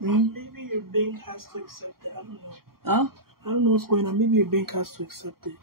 Maybe your bank has to accept it. I don't know. Huh? I don't know what's going on. Maybe your bank has to accept it.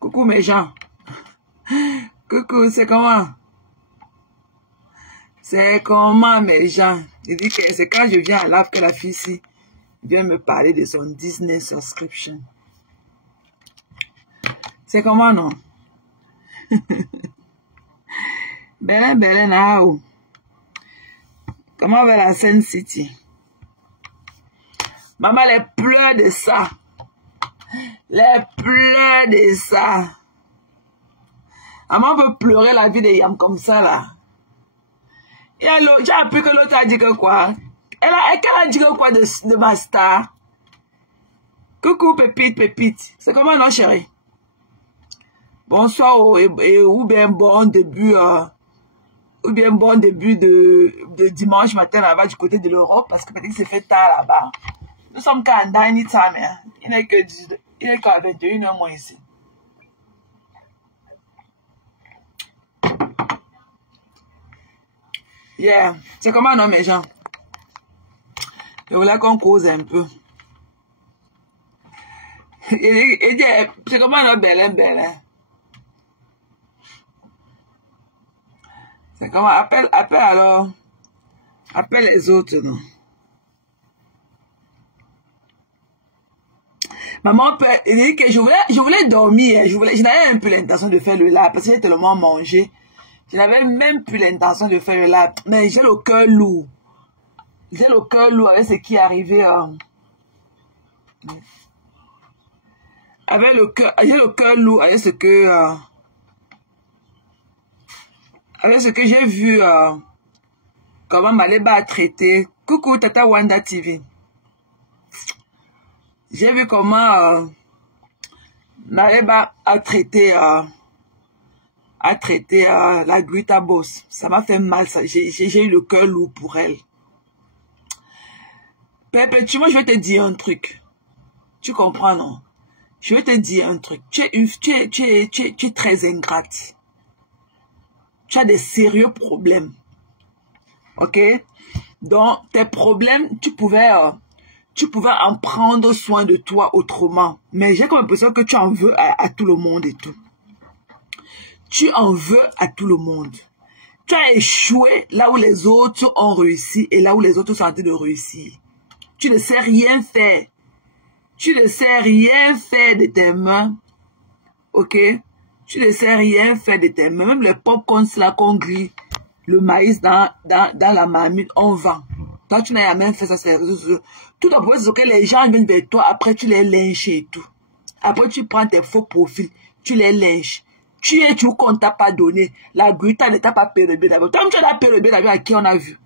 Coucou mes gens. Coucou, c'est comment? C'est comment mes gens? Il dit que c'est quand je viens à l'AF que la fille ici vient me parler de son Disney subscription. C'est comment non? Belen, ah où? Comment va la Seine City? Maman, les pleurs de ça. Les pleurs de ça. Maman peut pleurer la vie de Yam comme ça, là. Et j'ai appris que l'autre a dit que quoi? Elle a dit que quoi de ma star? Coucou, Pépite. C'est comment, non, chérie? Bonsoir, ou bien bon début, de dimanche matin là-bas du côté de l'Europe, parce que peut-être c'est fait tard là-bas. Nous sommes qu'à Dining Time, hein. Il n'est qu'à 21h moins ici. Yeah, c'est comment non mes gens? Je voulais qu'on cause un peu. C'est comment non Belen? C'est comment appelle alors. Appelle les autres non. Maman, il dit que je voulais dormir, je n'avais même plus l'intention de faire le live parce que j'ai tellement mangé. Je n'avais même plus l'intention de faire le live, mais j'ai le cœur lourd. J'ai le cœur lourd avec ce qui est arrivé. J'ai le cœur lourd avec ce que j'ai vu. Comment Maleba a traité. Coucou Tata Wanda TV. J'ai vu comment Maleba a traité la Greta Boss. Ça m'a fait mal. J'ai eu le cœur lourd pour elle. Moi je vais te dire un truc. Tu comprends, non? Je vais te dire un truc. Tu es très ingrate. Tu as des sérieux problèmes. Ok? Donc, tes problèmes, tu pouvais en prendre soin de toi autrement. Mais j'ai comme l'impression que tu en veux à tout le monde et tout. Tu en veux à tout le monde. Tu as échoué là où les autres ont réussi et là où les autres sont en train de réussir. Tu ne sais rien faire. Tu ne sais rien faire de tes mains. Ok? Tu ne sais rien faire de tes mains. Même les popcorns là qu'on grille, le maïs dans la marmite, on vend. Toi, tu n'as jamais fait ça sur les réseaux sociaux. Tout d'abord, c'est que les gens viennent vers toi, après tu les lynches et tout. Après, tu prends tes faux profils, tu les lynches. Tu es tout qu'on t'a pas donné. La Guita ne t'a pas payé le billet d'avion. Toi, tu as payé le billet d'avion à qui on a vu.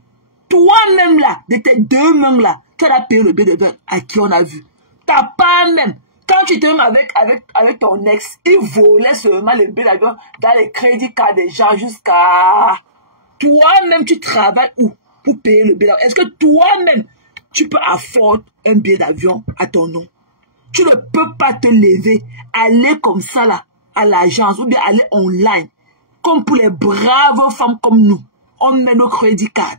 Toi-même là, de tes deux mains là, tu as payé le billet d'avion à qui on a vu. T'as pas même. Quand tu te mets avec ton ex, il volait seulement le billet d'avion dans les crédits cards des gens jusqu'à... Toi-même, tu travailles où pour payer le billet d'avion? Est-ce que toi-même, tu peux afford un billet d'avion à ton nom? Tu ne peux pas te lever, aller comme ça là, à l'agence ou bien aller online. Comme pour les braves femmes comme nous. On met nos crédits cards.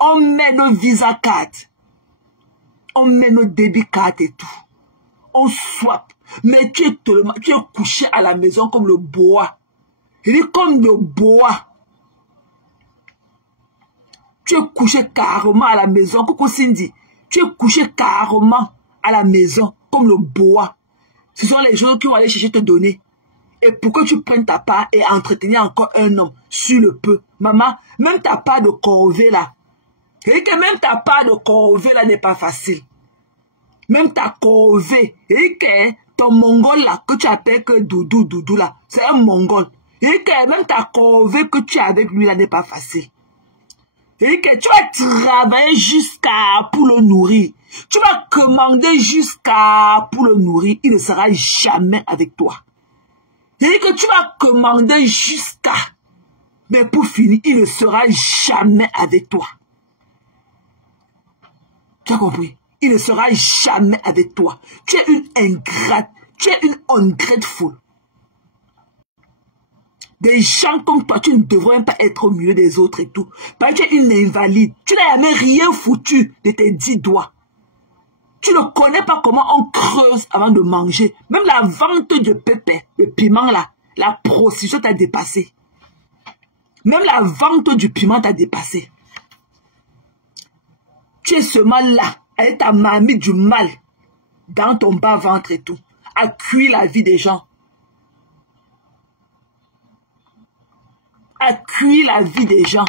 On met nos visa cards. On met nos débit cards et tout. On swap. Mais tu es couché à la maison comme le boa. Il est comme le boa. Tu es couché carrément à la maison. Coucou Cindy. Tu es couché carrément à la maison comme le boa. Ce sont les gens qui vont aller chercher te donner. Et pour que tu prennes ta part et entretenir encore un homme sur le peu. Maman, même ta part de corvée là. Et que même ta part de corvée là n'est pas facile. Même ta corvée. Et que ton mongol là que tu appelles que Doudou là. C'est un mongol. Et que même ta corvée que tu as avec lui là n'est pas facile. Et que tu vas travailler jusqu'à pour le nourrir. Tu vas commander jusqu'à pour le nourrir. Il ne sera jamais avec toi. Et que tu vas commander jusqu'à. Mais pour finir, il ne sera jamais avec toi. Tu as compris? Il ne sera jamais avec toi. Tu es une ingrate. Tu es une ungrateful. Des gens comme toi, tu ne devrais pas être au milieu des autres et tout. Parce que tu es une invalide. Tu n'as jamais rien foutu de tes 10 doigts. Tu ne connais pas comment on creuse avant de manger. Même la vente de pépé, de piment là, la prostitution t'a dépassé. Même la vente du piment t'a dépassé. Tu es seulement là, avec ta mamie du mal, dans ton bas-ventre et tout, à cuire la vie des gens. À cuire la vie des gens.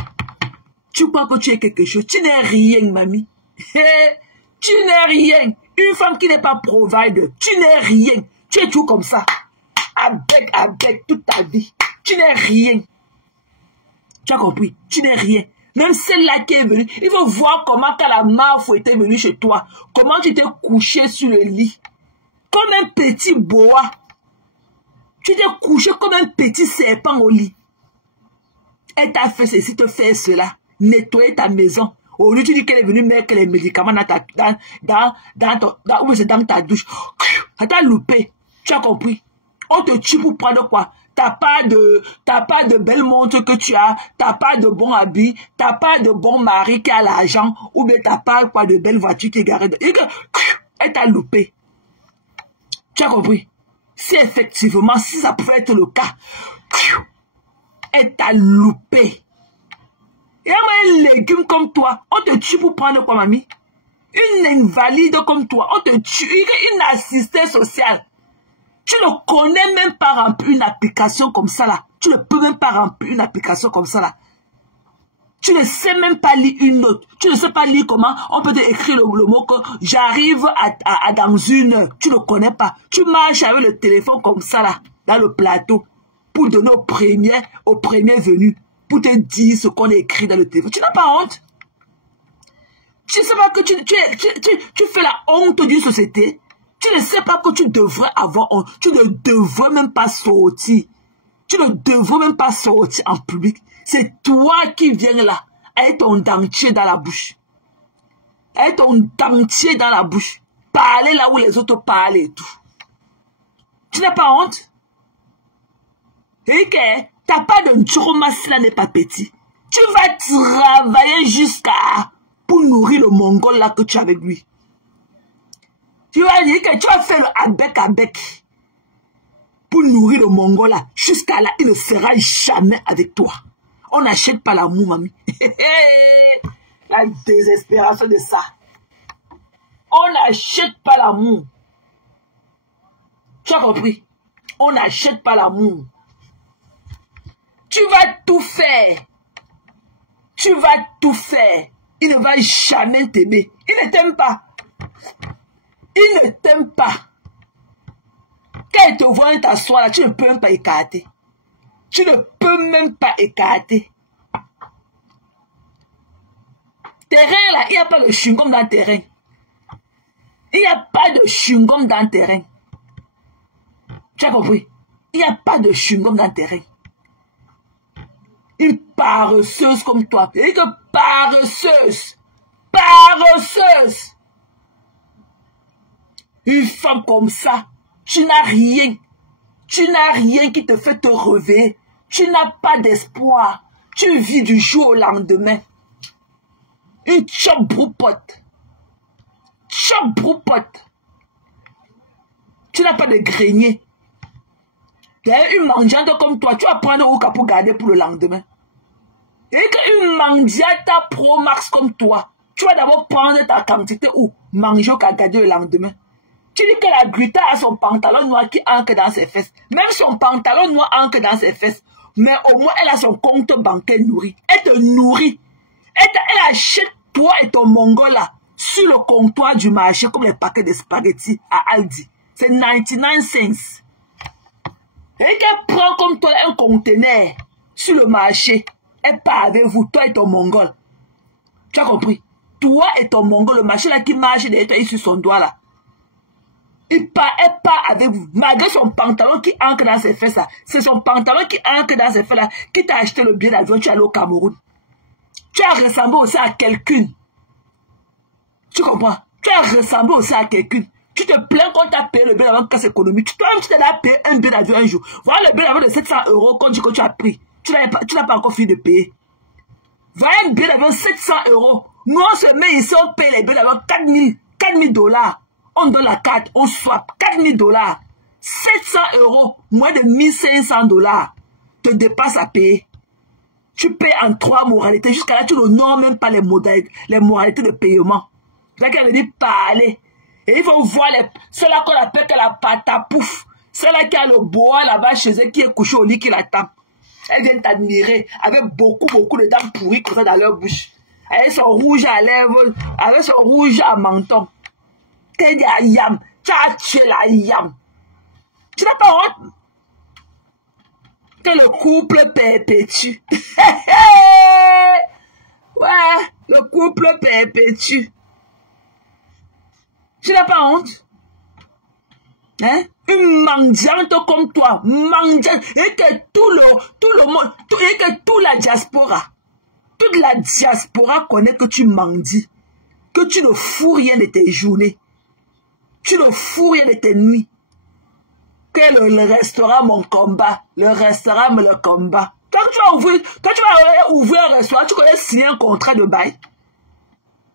Tu crois que tu es quelque chose. Tu n'es rien, mamie. Tu n'es rien. Une femme qui n'est pas provider. Tu n'es rien. Tu es tout comme ça. Avec toute ta vie. Tu n'es rien. Tu as compris? Tu n'es rien. Même celle-là qui est venue, il faut voir comment quand la marfou était venue chez toi. Comment tu t'es couché sur le lit. Comme un petit boa. Tu t'es couché comme un petit serpent au lit. Elle t'a fait ceci, te fait cela. Nettoyer ta maison. Au lieu, tu dis qu'elle est venue mettre les médicaments dans ta douche. Elle t'a loupé. Tu as compris? On te tue pour prendre quoi? T'as pas de belle montre que tu as. T'as pas de bon habit. T'as pas de bon mari qui a l'argent. Ou bien t'as pas quoi de belle voiture qui est garée. Elle t'a loupé. Tu as compris? Si effectivement, si ça pouvait être le cas, elle t'a loupé. Et un légume comme toi, on te tue pour prendre quoi, mamie? Une invalide comme toi, on te tue. Une assistée sociale. Tu ne connais même pas remplir une application comme ça là. Tu ne peux même pas remplir une application comme ça là. Tu ne sais même pas lire une note. Tu ne sais pas lire comment on peut écrire le mot que j'arrive à dans une heure. Tu ne connais pas. Tu marches avec le téléphone comme ça là, dans le plateau, pour donner au premier venu, pour te dire ce qu'on a écrit dans le téléphone. Tu n'as pas honte? Tu ne sais pas que tu fais la honte d'une société. Tu ne sais pas que tu devrais avoir honte. Tu ne devrais même pas sortir. Tu ne devrais même pas sortir en public. C'est toi qui viens là, avec ton dentier dans la bouche. Avec ton dentier dans la bouche. Parler là où les autres parlent et tout. Tu n'as pas honte? Et que t'as pas de trauma si là n'est pas petit. Tu vas travailler jusqu'à pour nourrir le Mongol là que tu as avec lui. Tu vas dire que tu vas faire le avec pour nourrir le Mongol là. Jusqu'à là, il ne sera jamais avec toi. On n'achète pas l'amour, mamie. La désespération de ça. On n'achète pas l'amour. Tu as compris? On n'achète pas l'amour. Tu vas tout faire. Tu vas tout faire. Il ne va jamais t'aimer. Il ne t'aime pas. Il ne t'aime pas. Quand il te voit t'asseoir là, tu ne peux même pas écarter. Tu ne peux même pas écarter. Terrain là, il n'y a pas de chewing-gum dans le terrain. Il n'y a pas de chewing-gum dans le terrain. Tu as compris? Il n'y a pas de chewing-gum dans le terrain. Une paresseuse comme toi. Et que paresseuse. Paresseuse. Une femme comme ça, tu n'as rien. Tu n'as rien qui te fait te réveiller. Tu n'as pas d'espoir. Tu vis du jour au lendemain. Une chop-broupote. Chop-broupote. Tu n'as pas de grenier. Une mendiante comme toi, tu vas prendre au cap pour garder pour le lendemain. Et qu'une mendiante pro max comme toi, tu vas d'abord prendre ta quantité ou manger au cap garder le lendemain. Tu dis que la Grita a son pantalon noir qui ancre dans ses fesses. Même son pantalon noir ancre dans ses fesses. Mais au moins, elle a son compte bancaire nourri. Elle te nourrit. Elle achète toi et ton Mongol là sur le comptoir du marché comme les paquets de spaghettis à Aldi. C'est 99 cents. Et qu'elle prend comme toi un conteneur sur le marché. Elle part avec vous, toi et ton Mongol. Tu as compris? Toi et ton Mongol, le marché là qui marche derrière toi, il sur son doigt là. Elle part avec vous. Malgré son pantalon qui ancre dans ses fesses là. C'est son pantalon qui ancre dans ses fesses là qui t'a acheté le billet d'avion, tu es allé au Cameroun. Tu as ressemblé aussi à quelqu'un. Tu comprends? Tu as ressemblé aussi à quelqu'un. Tu te plains qu'on t'a payé le billet d'avion casse économique. Toi-même, tu t'as payé un billet d'avion un jour. Voilà le billet d'avion de 700 € qu'on dit que tu as pris. Tu n'as pas encore fini de payer. Voilà un billet d'avion 700 €. Nous, on se met ici, on paye les billets d'avion 4000 $. On donne la carte, on swap 4000 $. 700 €, moins de 1500 $, te dépasse à payer. Tu payes en 3 moralités. Jusqu'à là, tu n'honores même pas les moralités de paiement. Là, qu'elle veut dire parler. Et ils vont voir celle-là qu'on appelle la patapouf. Celle-là qui a le bois là-bas chez elle, qui est couchée au lit, qui l'attend. Elles viennent t'admirer avec beaucoup de dents pourries comme ça dans leur bouche. Avec son rouge à lèvres, avec son rouge à menton. T'es dit à yam. Tu as tué la yam. Tu n'as pas honte? Que le couple perpétue. Ouais, le couple perpétue. Tu n'as pas honte? Hein? Une mendiante comme toi, mendiante, et que tout le monde, et que toute la diaspora connaît que tu mendies, que tu ne fous rien de tes journées, tu ne fous rien de tes nuits, que le restaurant mon combat, le restaurant me le combat. Quand tu vas ouvrir un restaurant, tu connais signer un contrat de bail.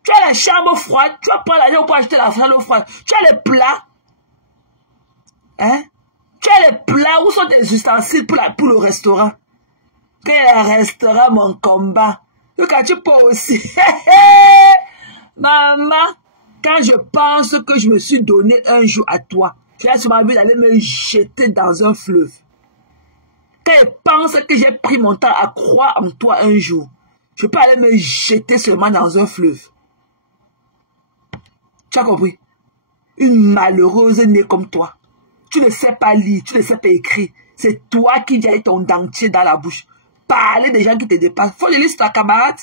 Tu as la chambre froide, tu vas prendre l'argent pour acheter la chambre froide. Tu as les plats. Hein? Tu as les plats, où sont tes ustensiles pour le restaurant? Que le restaurant, mon combat. Quand tu peux aussi. Maman, quand je pense que je me suis donné un jour à toi, j'ai sur ma vie d'aller me jeter dans un fleuve. Quand je pense que j'ai pris mon temps à croire en toi un jour, je peux aller me jeter seulement dans un fleuve. Tu as compris? Une malheureuse née comme toi. Tu ne sais pas lire, tu ne sais pas écrire. C'est toi qui viens ton dentier dans la bouche. Parler des gens qui te dépassent. Faut le lire sur ta camarade.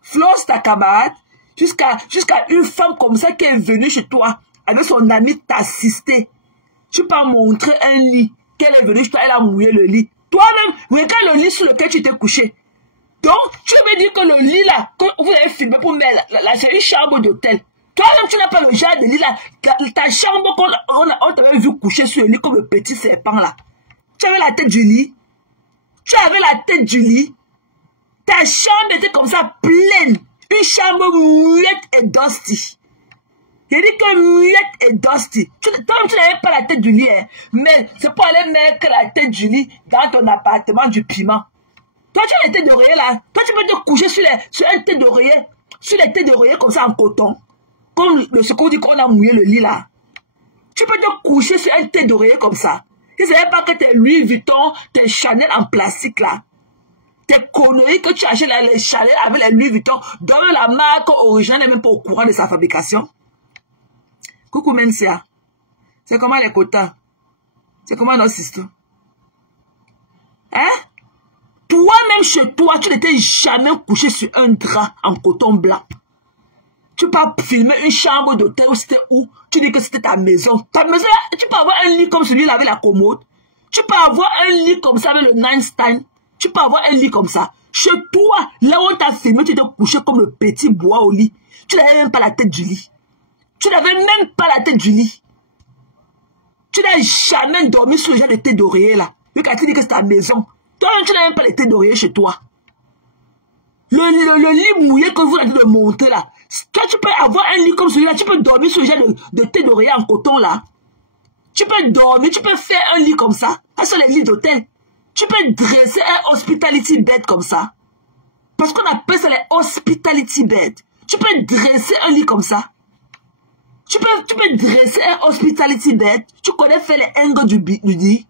Flonce ta camarade. Jusqu'à une femme comme ça qui est venue chez toi avec son ami t'assister. Tu peux montrer un lit. Qu'elle est venue chez toi, elle a mouillé le lit. Toi-même, regarde le lit sur lequel tu t'es couché. Donc, tu veux dire que le lit là, que vous avez filmé pour mettre là, c'est une chambre d'hôtel. Toi-même, tu n'as pas le genre de lit là. Ta chambre on t'avait vu coucher sur le lit comme un petit serpent là. Tu avais la tête du lit. Tu avais la tête du lit. Ta chambre était comme ça, pleine. Une chambre muette et dusty. J'ai dit que muette et dusty. Toi, tu n'avais pas la tête du lit, hein. Mais c'est pour aller mettre la tête du lit dans ton appartement du piment. Toi, tu as les têtes d'oreiller là. Toi, tu peux te coucher sur un tête d'oreiller. Sur les têtes d'oreiller comme ça en coton. Comme ce qu'on dit qu'on a mouillé le lit là. Tu peux te coucher sur un tête d'oreiller comme ça. Tu ne savais pas que tes Louis Vuitton, tes Chanel en plastique là. Tes conneries que tu achètes là, les Chanel avec les Louis Vuitton, dont la marque originale n'est même pas au courant de sa fabrication. Coucou Mensia. C'est comment les quotas? C'est comment notre système? Hein? Toi-même chez toi, tu n'étais jamais couché sur un drap en coton blanc. Tu peux filmer une chambre d'hôtel ou c'était où? Tu dis que c'était ta maison. Ta maison, tu peux avoir un lit comme celui-là avec la commode. Tu peux avoir un lit comme ça avec le nightstand. Tu peux avoir un lit comme ça. Chez toi, là où on t'a filmé, tu étais couché comme le petit bois au lit. Tu n'avais même pas la tête du lit. Tu n'avais même pas la tête du lit. Tu n'as jamais dormi sur le genre de tête d'oreiller là. Vu qu'elle te dit que c'est ta maison. Toi, tu n'as même pas les têtes d'oreiller chez toi. Le lit mouillé que vous avez de monter là. Toi, tu peux avoir un lit comme celui-là. Tu peux dormir sur le genre de tête d'oreiller en coton là. Tu peux dormir, tu peux faire un lit comme ça. Ça, c'est les lits d'hôtel. Tu peux dresser un hospitality bed comme ça. Parce qu'on appelle ça les hospitality bed. Tu peux dresser un lit comme ça. Tu peux dresser un hospitality bed. Tu connais faire les angles du lit.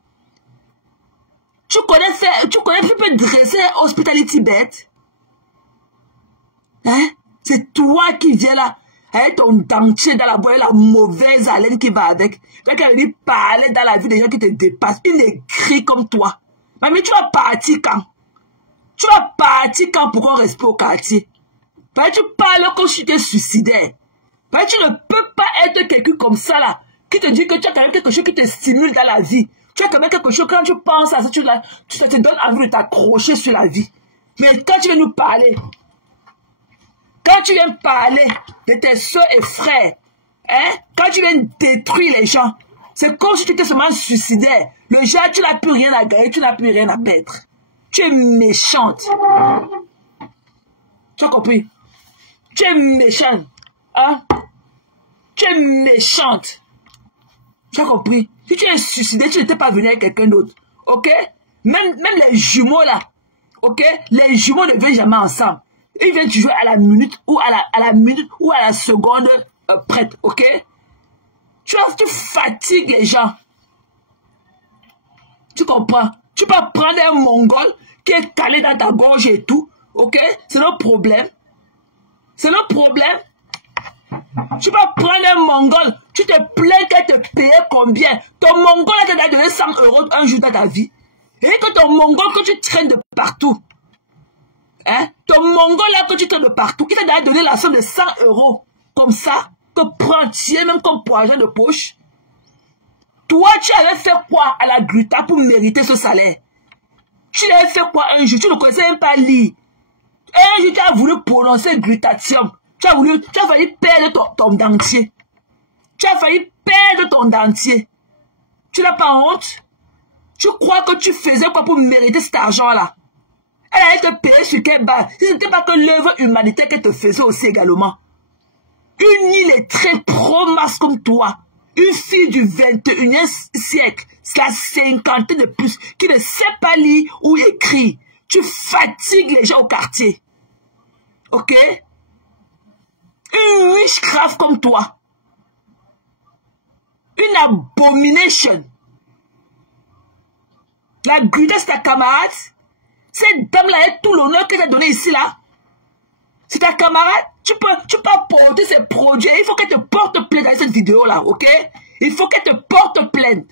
Tu peux dresser un hospitality bed. Hein? C'est toi qui viens là, avec ton dentier dans la boîte, la mauvaise haleine qui va avec. Quand elle dit parler dans la vie des gens qui te dépassent, une écrit comme toi. Mais tu vas partir quand? Tu vas partir quand pour qu'on respecte au quartier? Parce que tu parles comme si tu étais suicidaire. Parce que tu ne peux pas être quelqu'un comme ça là, qui te dit que tu as quand même quelque chose qui te stimule dans la vie. Tu as quand même quelque chose, quand tu penses à ça, tu te donnes envie de t'accrocher sur la vie. Mais quand tu viens nous parler, quand tu viens parler de tes soeurs et frères, hein, quand tu viens détruire les gens, c'est comme si tu étais seulement suicidaire. Le genre, tu n'as plus rien à gagner, tu n'as plus rien à perdre. Tu es méchante. Tu as compris? Tu es méchante. Hein? Tu es méchante. Tu as compris? Si tu es suicidé, tu n'étais pas venu avec quelqu'un d'autre. Ok? Même les jumeaux là. Ok? Les jumeaux ne viennent jamais ensemble. Ils viennent jouer à la minute ou à la minute ou à la seconde prête. Ok? Tu fatigues les gens. Tu comprends? Tu peux prendre un mongol qui est calé dans ta gorge et tout. Ok? C'est le problème. C'est le problème. Tu peux prendre un mongol. Tu te plains qu'elle te paye combien? Ton mongol t'a donné 100 € un jour dans ta vie. Et que ton mongol que tu traînes de partout. Hein? Ton mongol là que tu traînes de partout. Il t'a donné la somme de 100 €. Comme ça. Que prends-tu même comme poison de poche? Toi, tu avais fait quoi à la gluta pour mériter ce salaire? Tu avais fait quoi un jour? Tu ne connaissais même pas lire. Un jour, tu as voulu prononcer glutathium. Tu as failli perdre ton dentier. Tu as failli perdre ton dentier. Tu n'as pas honte? Tu crois que tu faisais quoi pour mériter cet argent-là? Elle allait te payer sur quelle base? Si ce n'était pas que l'œuvre humanitaire qu'elle te faisait aussi également. Une illettrée pro-masse comme toi, une fille du 21e siècle, c'est la cinquantaine de plus, qui ne sait pas lire ou écrire. Tu fatigues les gens au quartier. Ok? Une witchcraft comme toi. Une abomination. La Guida, c'est ta camarade. Cette dame-là est tout l'honneur qu'elle t'a donné ici, là. C'est ta camarade. Tu peux porter ses produits. Il faut qu'elle te porte plainte dans cette vidéo-là, ok? Il faut qu'elle te porte plainte.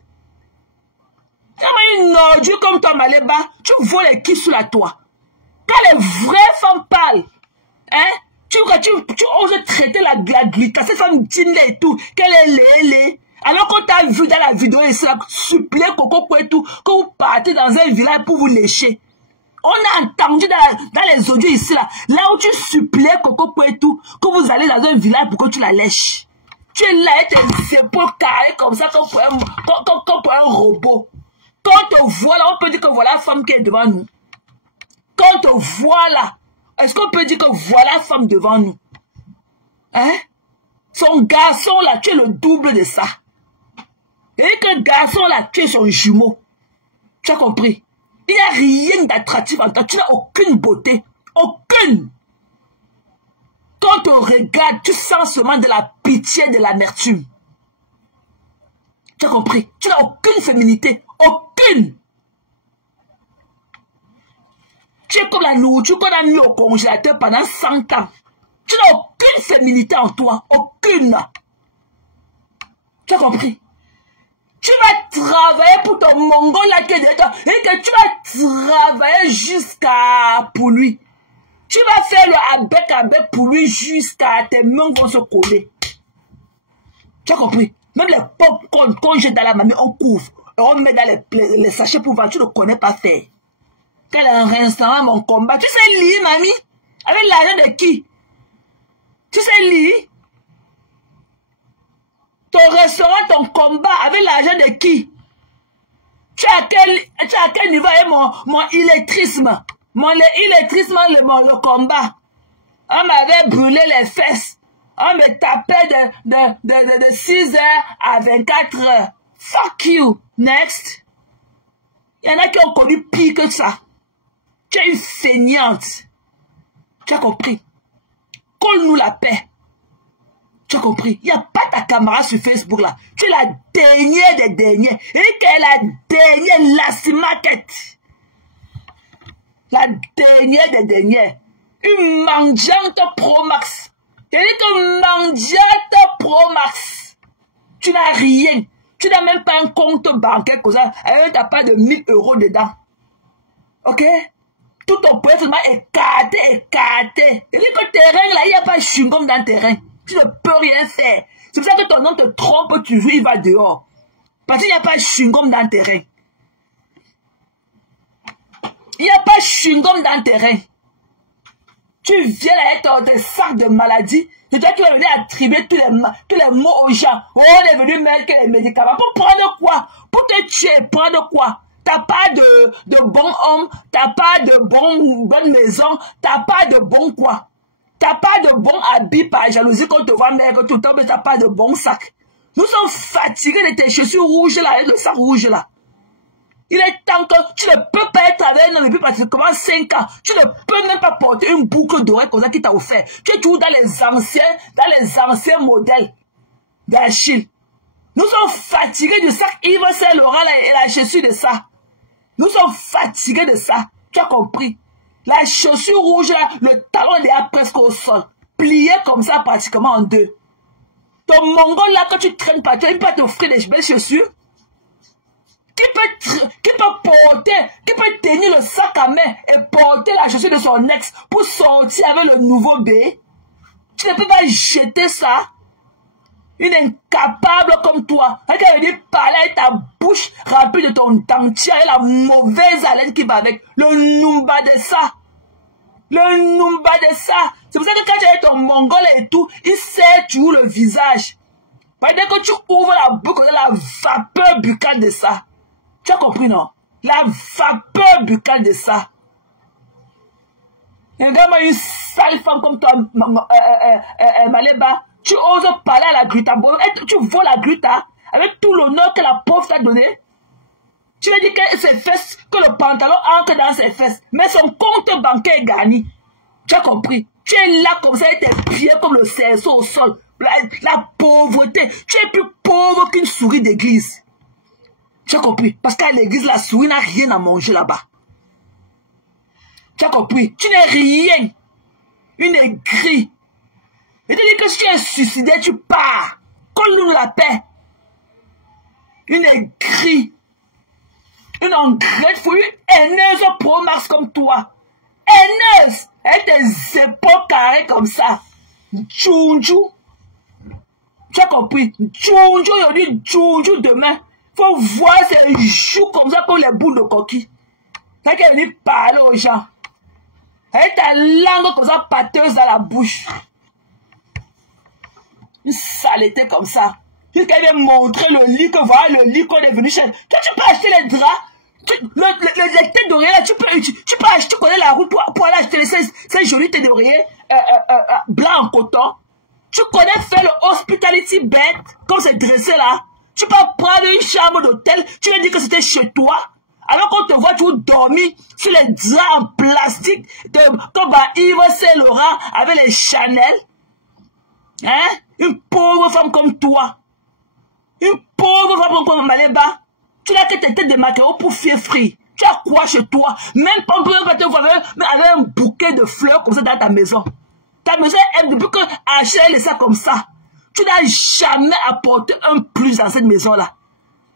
Une ordure comme toi, Maléba, tu voles les qui sous la toit. Quand les vraies femmes parlent, hein? Tu oses traiter la glita, cette femme digne et tout, qu'elle est lélé. Alors qu'on t'a vu dans la vidéo ici, supplier Coco et tout, que vous partez dans un village pour vous lécher. On a entendu dans les audios ici, là où tu suppliais Coco et tout, que vous allez dans un village pour que tu la lèches. Tu es là et tes épaules carrées comme ça, comme pour un robot. Quand on te voit là, on peut dire que voilà la femme qui est devant nous. Quand Quand on te voit là, est-ce qu'on peut dire que voilà la femme devant nous? Hein? Son garçon là, tu es le double de ça. Et que garçon là, tu es son jumeau. Tu as compris? Il n'y a rien d'attractif en toi. Tu n'as aucune beauté. Aucune. Quand on regarde, tu sens seulement de la pitié, de l'amertume. Tu as compris? Tu n'as aucune féminité. Aucune. Tu es comme la nourriture qu'on a mis au congélateur pendant 100 ans. Tu n'as aucune féminité en toi. Aucune. Tu as compris? Tu vas travailler pour ton mongol là qui est derrière toi. Et que tu vas travailler jusqu'à pour lui. Tu vas faire le avec pour lui jusqu'à tes mains vont se coller. Tu as compris? Même les popcorn qu'on jette dans la mamie, on couvre. Et on met dans les sachets pour vendre. Tu ne connais pas faire. Quel est un restaurant, mon combat? Tu sais lire, mamie? Avec l'argent de qui? Tu sais lire? Ton restaurant, ton combat, avec l'argent de qui? Tu as quel niveau est mon illettrisme? Mon illettrisme, le combat. On m'avait brûlé les fesses. On me tapait de 6 heures à 24 heures. Fuck you. Next. Il y en a qui ont connu pire que ça. Tu es une feignante. Tu as compris? Colle-nous la paix. Tu as compris? Il n'y a pas ta caméra sur Facebook là. Tu es la dernière des derniers. Et qu'elle est la dernière last market. La dernière des dernières. Une mendiante Pro Max. Elle est que mendiante Pro Max. Tu n'as rien. Tu n'as même pas un compte bancaire comme ça. Tu n'as pas de 1000 € dedans. Ok? Tout ton poids est écarté. Et dit que terrain là, il n'y a pas de chewing-gum dans le terrain. Tu ne peux rien faire. C'est pour ça que ton nom te trompe toujours, il va dehors. Parce qu'il n'y a pas de chewing-gum dans le terrain. Il n'y a pas de chewing-gum dans le terrain. Tu viens là avec tes sacs de maladies. C'est toi qui vas venir attribuer tous les mots aux gens. Oh, on est venu mettre les médicaments. Pour prendre quoi? Pour te tuer, prendre quoi? T'as pas de bon homme, t'as pas de bonne maison, t'as pas de bon quoi? T'as pas de bon habit par jalousie quand on te voit maigre tout le temps, mais t'as pas de bon sac. Nous sommes fatigués de tes chaussures rouges là, avec le sac rouge là. Il est temps que tu ne peux pas être avec un homme depuis pratiquement 5 ans. Tu ne peux même pas porter une boucle d'oreille comme ça qui t'a offert. Tu es toujours dans les anciens modèles d'Achille. Nous sommes fatigués du sac Yves Saint Laurent et la chaussure de ça. Nous sommes fatigués de ça. Tu as compris? La chaussure rouge, là, le talon est déjà presque au sol. Plié comme ça pratiquement en deux. Ton mongol là, quand tu traînes pas, tu ne peux pas t'offrir des belles chaussures. Qui peut tenir le sac à main et porter la chaussure de son ex pour sortir avec le nouveau bébé? Tu ne peux pas jeter ça. Une incapable comme toi. Elle va venir parler avec ta bouche remplie de ton dentier et la mauvaise haleine qui va avec. Le numba de ça. Le numba de ça. C'est pour ça que quand tu as ton mongol et tout, il serre toujours le visage. Dès que tu ouvres la bouche, la vapeur buccale de ça. Tu as compris, non? La vapeur buccale de ça. Et regarde-moi une sale femme comme toi, Maléba. Tu oses parler à la Gruta. Tu voles la Gruta avec tout l'honneur que la pauvre t'a donné. Tu veux dire que ses fesses, que le pantalon ancre dans ses fesses. Mais son compte bancaire est garni. Tu as compris? Tu es là comme ça avec tes pieds comme le cerceau au sol. La pauvreté. Tu es plus pauvre qu'une souris d'église. Tu as compris? Parce qu'à l'église, la souris n'a rien à manger là-bas. Tu as compris? Tu n'es rien. Une aigrie. Et tu dis que si tu es suicidé, tu pars. Colle-nous la paix. Une aigrie. Une ungrateful, une haineuse Pro Max comme toi. Haineuse. Avec tes épaules carrées comme ça. Tchounjou. Tu as compris? Tchounjou aujourd'hui, tchounjou demain. Faut voir ces joues comme ça comme les boules de coquille. Quand elle est venue parler aux gens. Avec ta langue comme ça pâteuse dans la bouche. Une saleté comme ça. Jusqu'à vient montrer le lit, que voilà le lit qu'on est venu chercher. Quand tu peux acheter les draps, le les têtes d'oreiller, là, tu connais la route pour aller acheter ces jolies têtes d'oreiller blancs en coton. Tu connais faire le hospitality bed, comme c'est dressé là. Tu peux prendre une chambre d'hôtel, tu vas dire que c'était chez toi. Alors qu'on te voit toujours dormir sur les draps en plastique, comme Yves Saint Laurent avec les Chanel. Hein? Une pauvre femme comme toi. Une pauvre femme comme Maléba. Tu n'as que tes têtes de maquillage pour faire free. Tu as quoi chez toi? Même pas avec un bouquet de fleurs comme ça dans ta maison. Ta maison, depuis que Achille laissé ça comme ça, tu n'as jamais apporté un plus dans cette maison-là.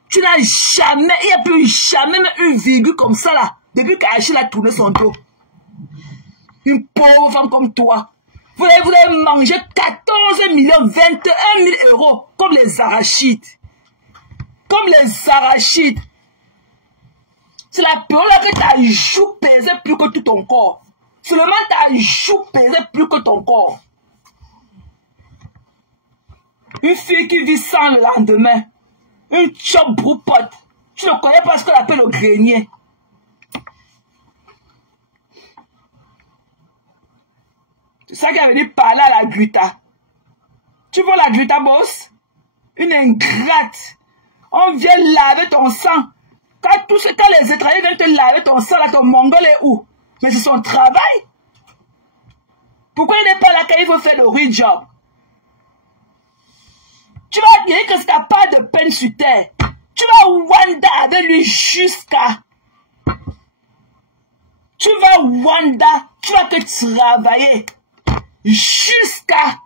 Tu n'as jamais, il n'y a plus jamais même une virgule comme ça là, depuis qu'Achille a tourné son dos. Une pauvre femme comme toi. Vous avez mangé 14 millions, 21 000 euros, comme les arachides. Comme les arachides. C'est la période là que ta joue pesait plus que tout ton corps. Seulement ta joue pesait plus que ton corps. Une fille qui vit sans le lendemain. Une chop broupote. Tu ne connais pas ce qu'on appelle le grenier. C'est ça qui a venu parler à la Guita. Tu vois la Guita, boss? Une ingrate. On vient laver ton sang. Quand les étrangers viennent te laver ton sang, là, ton mongol est où? Mais c'est son travail. Pourquoi il n'est pas là quand il faut faire le real job? Tu vas dire que tu n'as pas de peine sur terre. Tu vas Wanda avec lui jusqu'à... Tu vas Wanda, tu vas que travailler jusqu'à...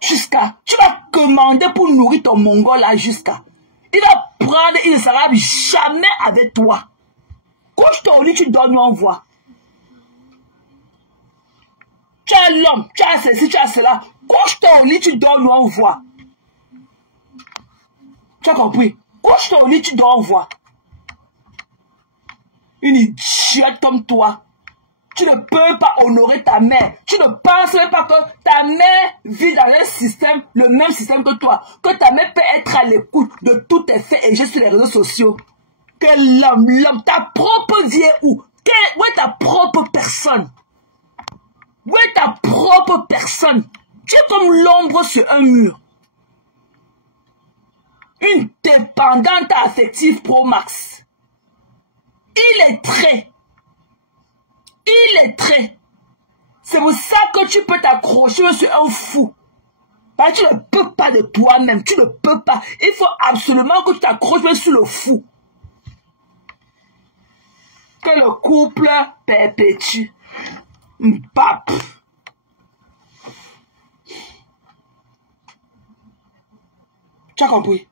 Tu vas commander pour nourrir ton mongol là jusqu'à... Il va prendre, il ne sera jamais avec toi. Couche ton lit, tu dors, nous on voit. Tu as l'homme, tu as ceci, tu as cela. Couche ton lit, tu dors, nous on voit. Tu as compris? Couche ton lit, tu dors, on voit. Une idiote comme toi. Tu ne peux pas honorer ta mère. Tu ne penses même pas que ta mère vit dans un système, le même système que toi. Que ta mère peut être à l'écoute de tous tes faits et gestes sur les réseaux sociaux. Que l'homme, ta propre vie est où? Où est ta propre personne? Où est ta propre personne? Tu es comme l'ombre sur un mur. Une dépendante affective pro max. Il est très. C'est pour ça que tu peux t'accrocher sur un fou. Parce que tu ne peux pas de toi-même. Tu ne peux pas. Il faut absolument que tu t'accroches sur le fou. Que le couple perpétue. Pape. Tu as compris?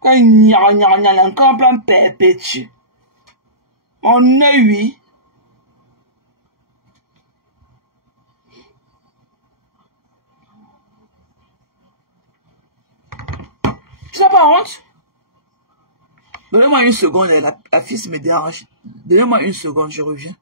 Quand il y a un couple perpétue. On est oui. Tu n'as pas honte? Donnez-moi une seconde, la fille me dérange. Donnez-moi une seconde, je reviens.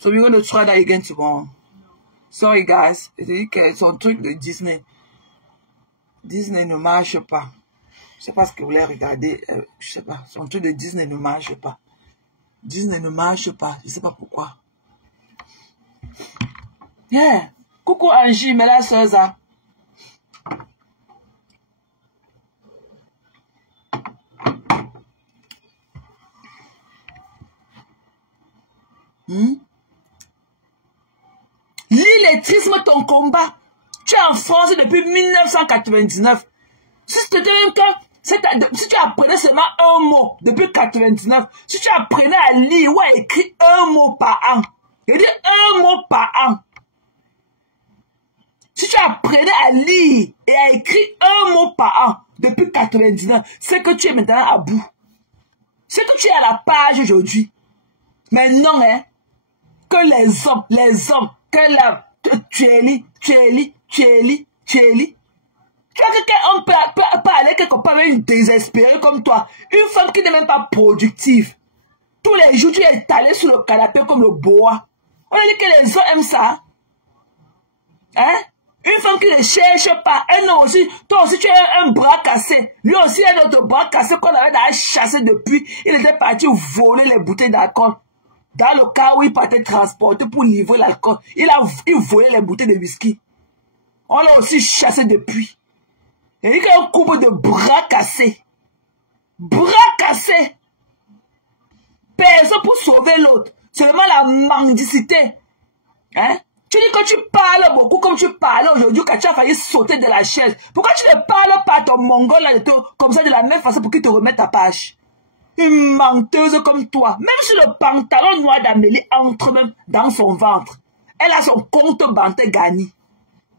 So we're going to try that again tomorrow. Sorry guys. C'est son truc de Disney. Disney ne marche pas. Je sais pas ce que vous voulez regarder. Je sais pas. Son truc de Disney ne marche pas. Disney ne marche pas. Je sais pas pourquoi. Yeah. Coucou Angie, mais la soeur ça. L'illettrisme, ton combat. Tu es en France depuis 1999. Si tu apprenais seulement un mot depuis 1999, si tu apprenais à lire ou à écrire un mot par an, je dis un mot par an. Si tu apprenais à lire et à écrire un mot par an depuis 1999, c'est que tu es maintenant à bout. C'est que tu es à la page aujourd'hui. Mais non, hein, que les hommes, que tu es li. Tu as quelqu'un peut aller quelque part avec une désespérée comme toi. Une femme qui n'est même pas productive. Tous les jours, tu es étalé sur le canapé comme le boa. On a dit que les hommes aiment ça. Hein? Une femme qui ne cherche pas. Un homme aussi, toi aussi tu as un bras cassé. Lui aussi a un autre bras cassé qu'on avait d'ailleurs chassé depuis. Il était parti voler les bouteilles d'alcool. Dans le cas où il partait transporter pour livrer l'alcool, il volait les bouteilles de whisky. On l'a aussi chassé depuis. Il y a un couple de bras cassés. Bras cassés. Personne pour sauver l'autre. Seulement la mendicité. Hein? Tu dis que tu parles beaucoup comme tu parles aujourd'hui, quand tu as failli sauter de la chaise. Pourquoi tu ne parles pas à ton mongol là, comme ça de la même façon pour qu'il te remette ta page? Une menteuse comme toi. Même si le pantalon noir d'Amélie entre même dans son ventre, elle a son compte bancaire gagné.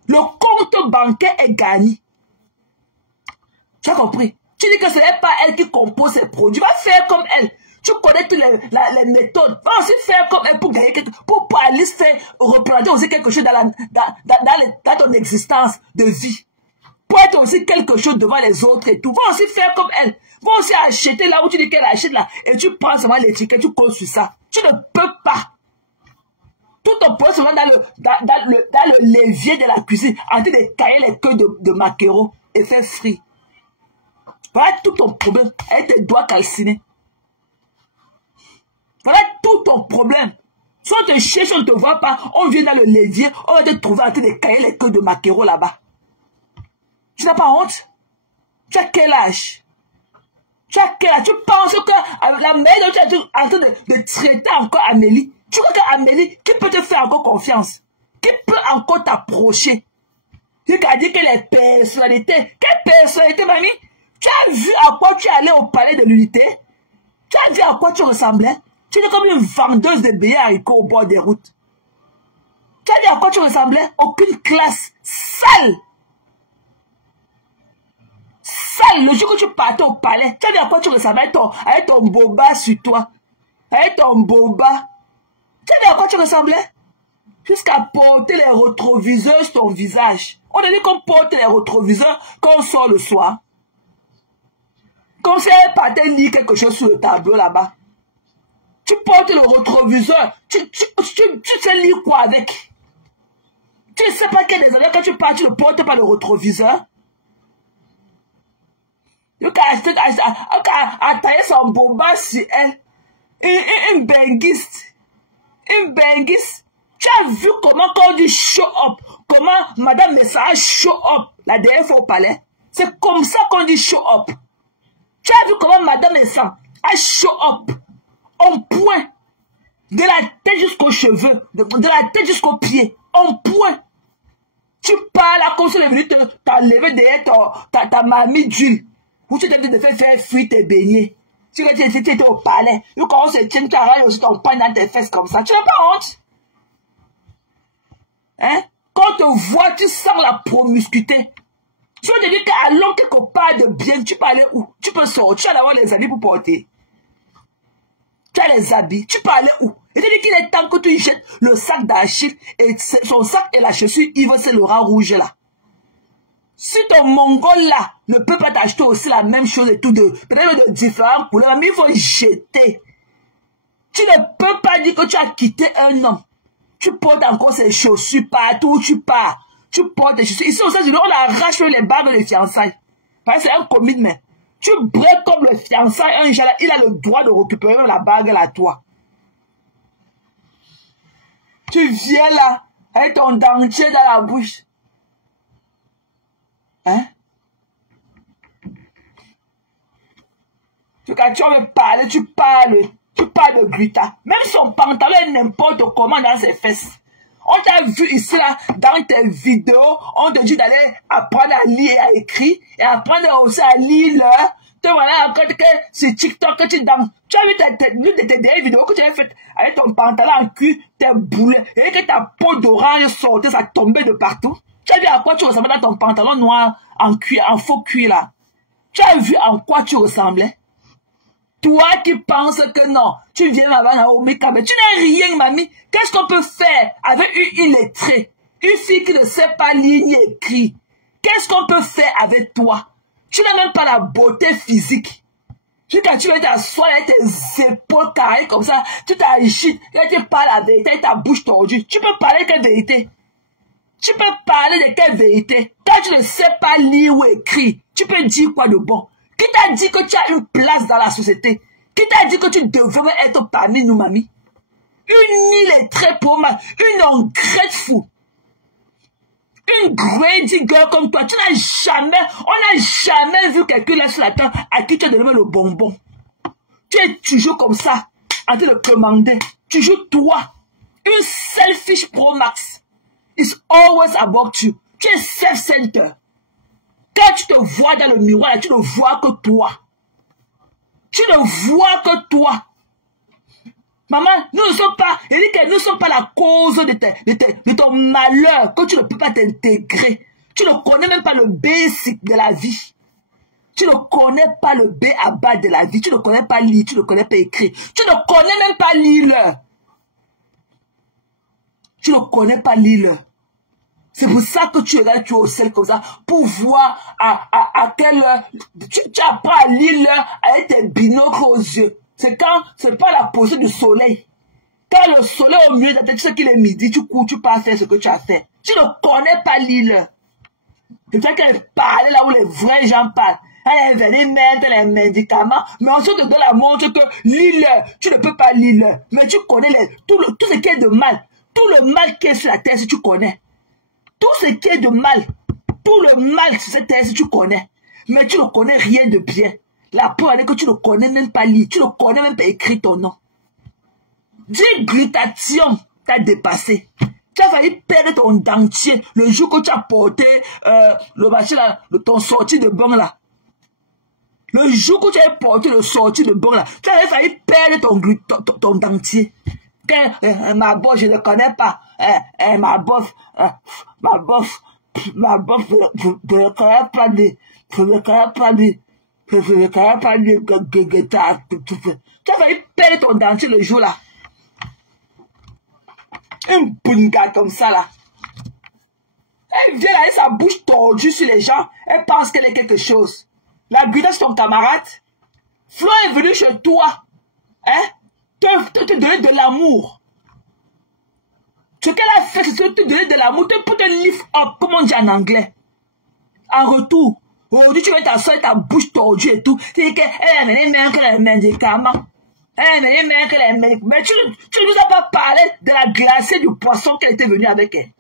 Le compte bancaire est gagné. Tu as compris? Tu dis que ce n'est pas elle qui compose ses produits. Va faire comme elle. Tu connais toutes les méthodes. Va aussi faire comme elle pour gagner quelque chose. Pour aller se faire représenter aussi quelque chose dans ton existence de vie. Pour être aussi quelque chose devant les autres et tout. Va aussi faire comme elle. Va aussi acheter là où tu dis qu'elle achète là. Et tu prends seulement l'étiquette, tu colles sur ça. Tu ne peux pas. Tout ton poids seulement dans le levier de la cuisine. En train de cailler les queues de maquereau et faire frit. Voilà tout ton problème. Avec tes doigts calcinés. Voilà tout ton problème. Si on te cherche, on ne te voit pas, on vient dans le levier, on va te trouver en train de cailler les queues de maquereau là-bas. Tu n'as pas honte? Tu as quel âge? Tu as quel âge? Tu penses que avec la manière dont tu es en train de traiter encore Amélie, tu vois qu'Amélie, qui peut te faire encore confiance? Qui peut encore t'approcher? Tu as dit que les personnalités, quelle personnalité, mamie? Tu as vu à quoi tu es allé au palais de l'unité? Tu as vu à quoi tu ressemblais? Tu es comme une vendeuse de billets haricots au bord des routes. Tu as dit à quoi tu ressemblais? Aucune classe. Sale. Sale. Le jour que tu partais au palais, tu as dit à quoi tu ressemblais avec ton boba sur toi. Avec ton boba. Tu as dit à quoi tu ressemblais? Jusqu'à porter les rétroviseurs sur ton visage. On a dit qu'on porte les rétroviseurs quand on sort le soir. Comme si elle partait lire quelque chose sur le tableau là-bas. Tu portes le rétroviseur. Tu sais lire quoi avec? Tu ne sais pas qu'il y a des années quand tu pars, tu ne portes pas le rétroviseur. Tu as taillé son boba sur elle. Une benguiste. Une benguiste. Tu as vu comment quand on dit show up, comment Madame Message show up la dernière fois au palais? C'est comme ça qu'on dit show up. Tu as vu comment Madame Message a show up en point, de la tête jusqu'aux cheveux, de la tête jusqu'aux pieds, en point. Tu parles à cause de venu t'enlever derrière ta mamie d'huile, où tu t'es dit de faire fuir tes beignets. Tu étais au palais, tu commences à tirer, tu arraches aussi ton pain dans tes fesses comme ça. Tu n'as pas honte? Hein? Quand on te voit, tu sens la promiscuité. Tu vas te dire qu'alors quelque part de bien, tu peux aller où? Tu peux sortir, tu vas avoir les habits pour porter. Tu as les habits, tu peux aller où? Il te dit qu'il est temps que tu jettes le sac d'Achille et son sac et la chaussure Yves Saint Laurent rouge là. Si ton mongol là ne peut pas t'acheter aussi la même chose et tout peut-être de différentes couleurs, mais il faut jeter. Tu ne peux pas dire que tu as quitté un homme Tu portes encore ces chaussures partout où tu pars. Tu portes des chaussures. Ici, aux États-Unis, on arrache les bagues de fiançailles. Parce que c'est un commitment. Tu breaks comme le fiançailles, un jour, il a le droit de récupérer la bague là, toi. Tu viens là, avec ton dentier dans la bouche. Hein? Tu veux parler, tu parles de Grita. Même son pantalon est n'importe comment dans ses fesses. On t'a vu ici là, dans tes vidéos, on te dit d'aller apprendre à lire et à écrire, et apprendre aussi à lire l'heure. Tu voilà encore que sur TikTok que tu danses. Tu as vu tes vidéos que tu as faites avec ton pantalon en cuir, tes boulets, et que ta peau d'orange sortait, ça tombait de partout. Tu as vu à quoi tu ressemblais dans ton pantalon noir en cuir, en faux cuir là. Tu as vu en quoi tu ressemblais? Toi qui penses que non, tu viens avant au make-up, mais tu n'as rien, mamie. Qu'est-ce qu'on peut faire avec une illettrée? Une fille qui ne sait pas lire ni écrire. Qu'est-ce qu'on peut faire avec toi? Tu n'as même pas la beauté physique. Quand tu veux t'asseoir avec tes épaules carrées comme ça, tu t'agites, et tu parles la vérité avec ta bouche tordue. Tu peux parler de quelle vérité? Tu peux parler de quelle vérité? Quand tu ne sais pas lire ou écrire, tu peux dire quoi de bon? Qui t'a dit que tu as une place dans la société? Qui t'a dit que tu devrais être parmi nous, mamie? Une illettrée pour moi, une ungrateful, une greedy girl comme toi. Tu n'as jamais, on n'a jamais vu quelqu'un là sur la terre à qui tu as donné le bonbon. Tu es toujours comme ça, en train de commander. Toujours toi, une selfish pro max. It's always about you. Tu es self-centered. Quand tu te vois dans le miroir, tu ne vois que toi. Tu ne vois que toi. Maman, nous ne sommes pas, nous ne sommes pas la cause de ton malheur, que tu ne peux pas t'intégrer. Tu ne connais même pas le basic de la vie. Tu ne connais pas le B à bas de la vie. Tu ne connais pas lire, tu ne connais pas écrire. Tu ne connais même pas lire. Tu ne connais pas lire. C'est pour ça que tu regardes, tu es au ciel comme ça, pour voir à quelle heure, tu apprends à lire l'heure avec tes binocles aux yeux. C'est quand, c'est pas la position du soleil. Quand le soleil est au milieu de ta tête, tu sais qu'il est midi, tu cours, tu pars faire ce que tu as fait. Tu ne connais pas lire l'heure. C'est ça qu'elle parlait là où les vrais gens parlent. Elle est venue mettre les médicaments, mais ensuite te donne la montre que lire l'heure, tu ne peux pas lire l'heure. Mais tu connais tout ce qui est de mal. Tout le mal qui est sur la terre, si tu connais. Tout ce qui est de mal, tout le mal sur cette terre, si tu connais, mais tu ne connais rien de bien. La preuve est que tu ne connais même pas lire, tu ne connais même pas écrire ton nom. Dis Gritation t'a dépassé. Tu as failli perdre ton dentier le jour que tu as porté le machin là, ton sorti de bon là. Le jour que tu as porté le sorti de bon là, tu as failli perdre ton dentier. Ma bof, je ne connais pas. Ma bof, je ne connais pas de, tu as failli perdre ton dentier le jour là. Une bunga comme ça là. Elle vient avec sa bouche tordue sur les gens. Elle pense qu'elle est quelque chose. La Grita, c'est ton camarade. Flo est venu chez toi. Hein? Te donner de l'amour. Ce qu'elle a fait, c'est te donner de l'amour, pour te lift up, comme on dit en anglais. En retour, aujourd'hui, tu vas t'asseoir avec ta bouche tordue et tout. Tu dis qu'elle a même que les médicaments. Mais tu ne nous as pas parlé de la glacée du poisson qu'elle était venue avec elle.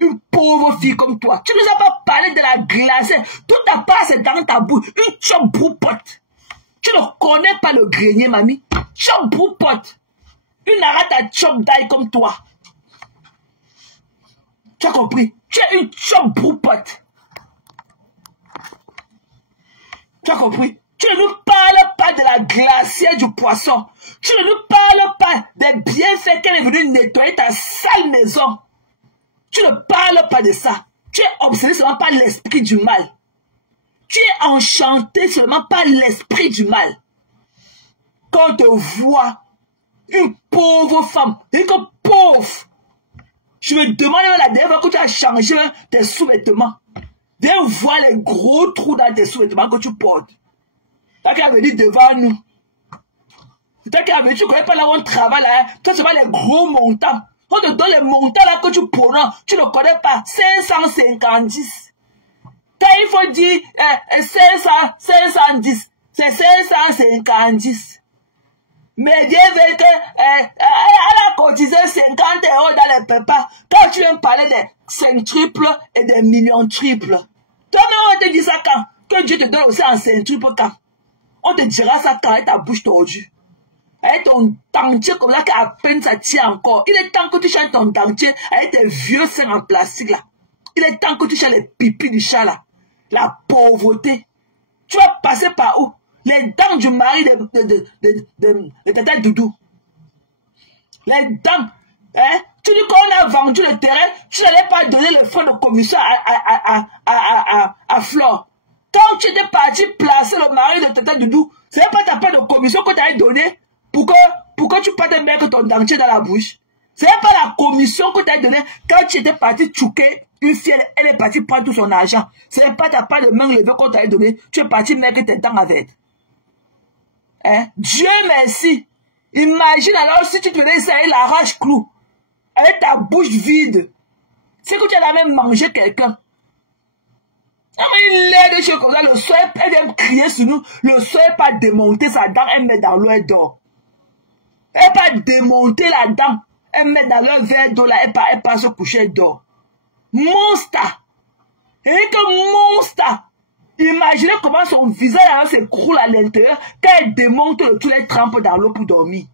Une pauvre fille comme toi. Tu ne nous as pas parlé de la glacée. Tout ta part, c'est dans ta bouche. Une chop broupote. Tu ne connais pas le grenier, mamie. Chop broupote. Une arrête à chop d'ail comme toi. Tu as compris? Tu es une chop broupote. Tu as compris? Tu ne nous parles pas de la glacière du poisson. Tu ne nous parles pas des bienfaits qu'elle est venue nettoyer ta sale maison. Tu ne parles pas de ça. Tu es obsédé seulement par l'esprit du mal. Tu es enchanté seulement par l'esprit du mal. Quand on te voit une pauvre femme, une pauvre, je me demande la dernière fois que tu as changé tes sous-vêtements. Viens voir les gros trous dans tes sous-vêtements que tu portes. C'est toi qui as venu devant nous. C'est toi qui as venu, tu ne connais pas là où on travaille là. Toi, tu vois les gros montants. On te donne les montants là que tu prononces, tu ne connais pas. 550. Quand il faut dire 510, c'est 550. Mais Dieu veut que elle a cotisé 50 € dans les pépas. Quand tu viens parler des 5 triples et des millions triples. Toi-même, on te dit ça quand? Que Dieu te donne aussi un 5 triples quand? On te dira ça quand avec ta bouche tordue. Avec ton dentier comme ça, qu'à peine ça tient encore. Il est temps que tu changes ton dentier avec tes vieux seins en plastique là. Il est temps que tu changes les pipis du chat là. La pauvreté. Tu vas passer par où? Les dents du mari de Tata Doudou. Les dents. Hein? Tu dis qu'on a vendu le terrain, tu n'allais pas donner le fonds de commission à Flore. Quand tu étais parti placer le mari de Tata Doudou, ce n'est pas ta part de commission que tu avais donné pour que tu pas te mettre ton dentier dans la bouche. Ce n'est pas la commission que tu as donnée quand tu étais parti tchouquer une fille, elle est partie prendre tout son argent. Ce n'est pas ta part de main levée qu'on t'a donné. Tu es parti mettre tes dents avec. Hein? Dieu merci. Imagine alors si tu te venais ça et l'arrache-clou. Avec ta bouche vide. C'est que tu as même mangé quelqu'un. Il lait de choses comme ça. Le soir, elle vient crier sur nous. Le soir, elle pas démonter sa dent. Elle met dans l'eau, elle dort. Elle pas démonter la dent. Elle met dans le verre d'eau là. Elle pas se coucher, elle dort. Monstre. Et que monstre. Imaginez comment son visage s'écroule à l'intérieur quand elle démonte le tout, elle trempe dans l'eau pour dormir.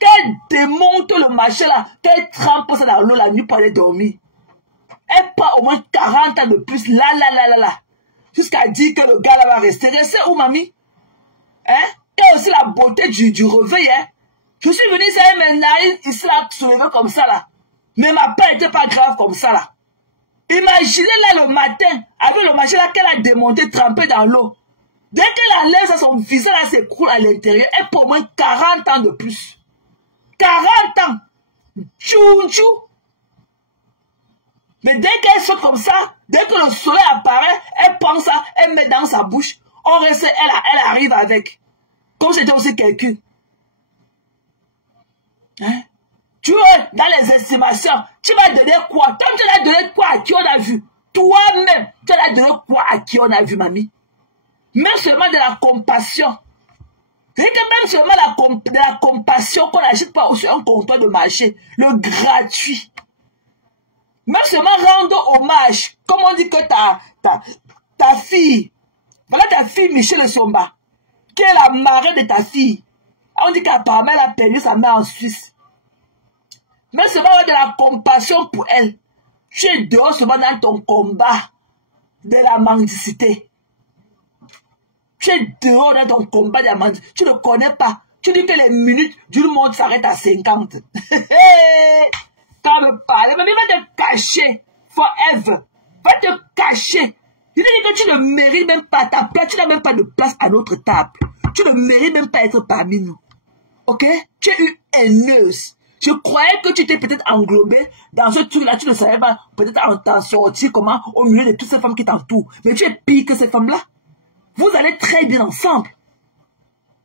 Quand elle démonte le machin là, quand elle trempe ça dans l'eau la nuit pour aller dormir. Elle prend au moins 40 ans de plus, là. Jusqu'à dire que le gars là va rester. Rester où, mamie? Hein? Et aussi la beauté du réveil, hein? Je suis venue ici avec mes narines ici là, soulevées comme ça là. Mais ma paix n'était pas grave comme ça là. Imaginez là le matin, avec le machin là qu'elle a démonté, trempé dans l'eau. Dès qu'elle enlève son visage là s'écroule à l'intérieur, elle prend au moins 40 ans de plus. 40 ans! Tchou! Mais dès qu'elle saute comme ça, dès que le soleil apparaît, elle prend ça, elle met dans sa bouche. On reste, elle arrive avec. Comme c'était aussi quelqu'un. Hein? Tu vois, dans les estimations, tu vas donner quoi? Toi, tu vas donner quoi à qui on a vu? Toi-même, tu vas donner quoi à qui on a vu, mamie? Même seulement de la compassion. Et que même seulement de la compassion qu'on n'achète pas sur un comptoir de marché. Le gratuit. Même seulement rendre hommage. Comme on dit que ta fille, voilà ta fille Michel Somba, qui est la marraine de ta fille. On dit qu'apparemment elle a perdu sa mère en Suisse. Même seulement de la compassion pour elle. Tu es dehors seulement dans ton combat de la mendicité. Tu es dehors dans ton combat de la mendicité. Tu ne connais pas. Tu dis que les minutes du monde s'arrêtent à 50. Quand me parle, mais va te cacher forever. Va te cacher. Il dit que tu ne mérites même pas ta place. Tu n'as même pas de place à notre table. Tu ne mérites même pas être parmi nous. Ok? Tu es une haineuse. Je croyais que tu étais peut-être englobée dans ce truc-là. Tu ne savais pas peut-être t'en sortir comment au milieu de toutes ces femmes qui t'entourent. Mais tu es pire que ces femmes-là. Vous allez très bien ensemble.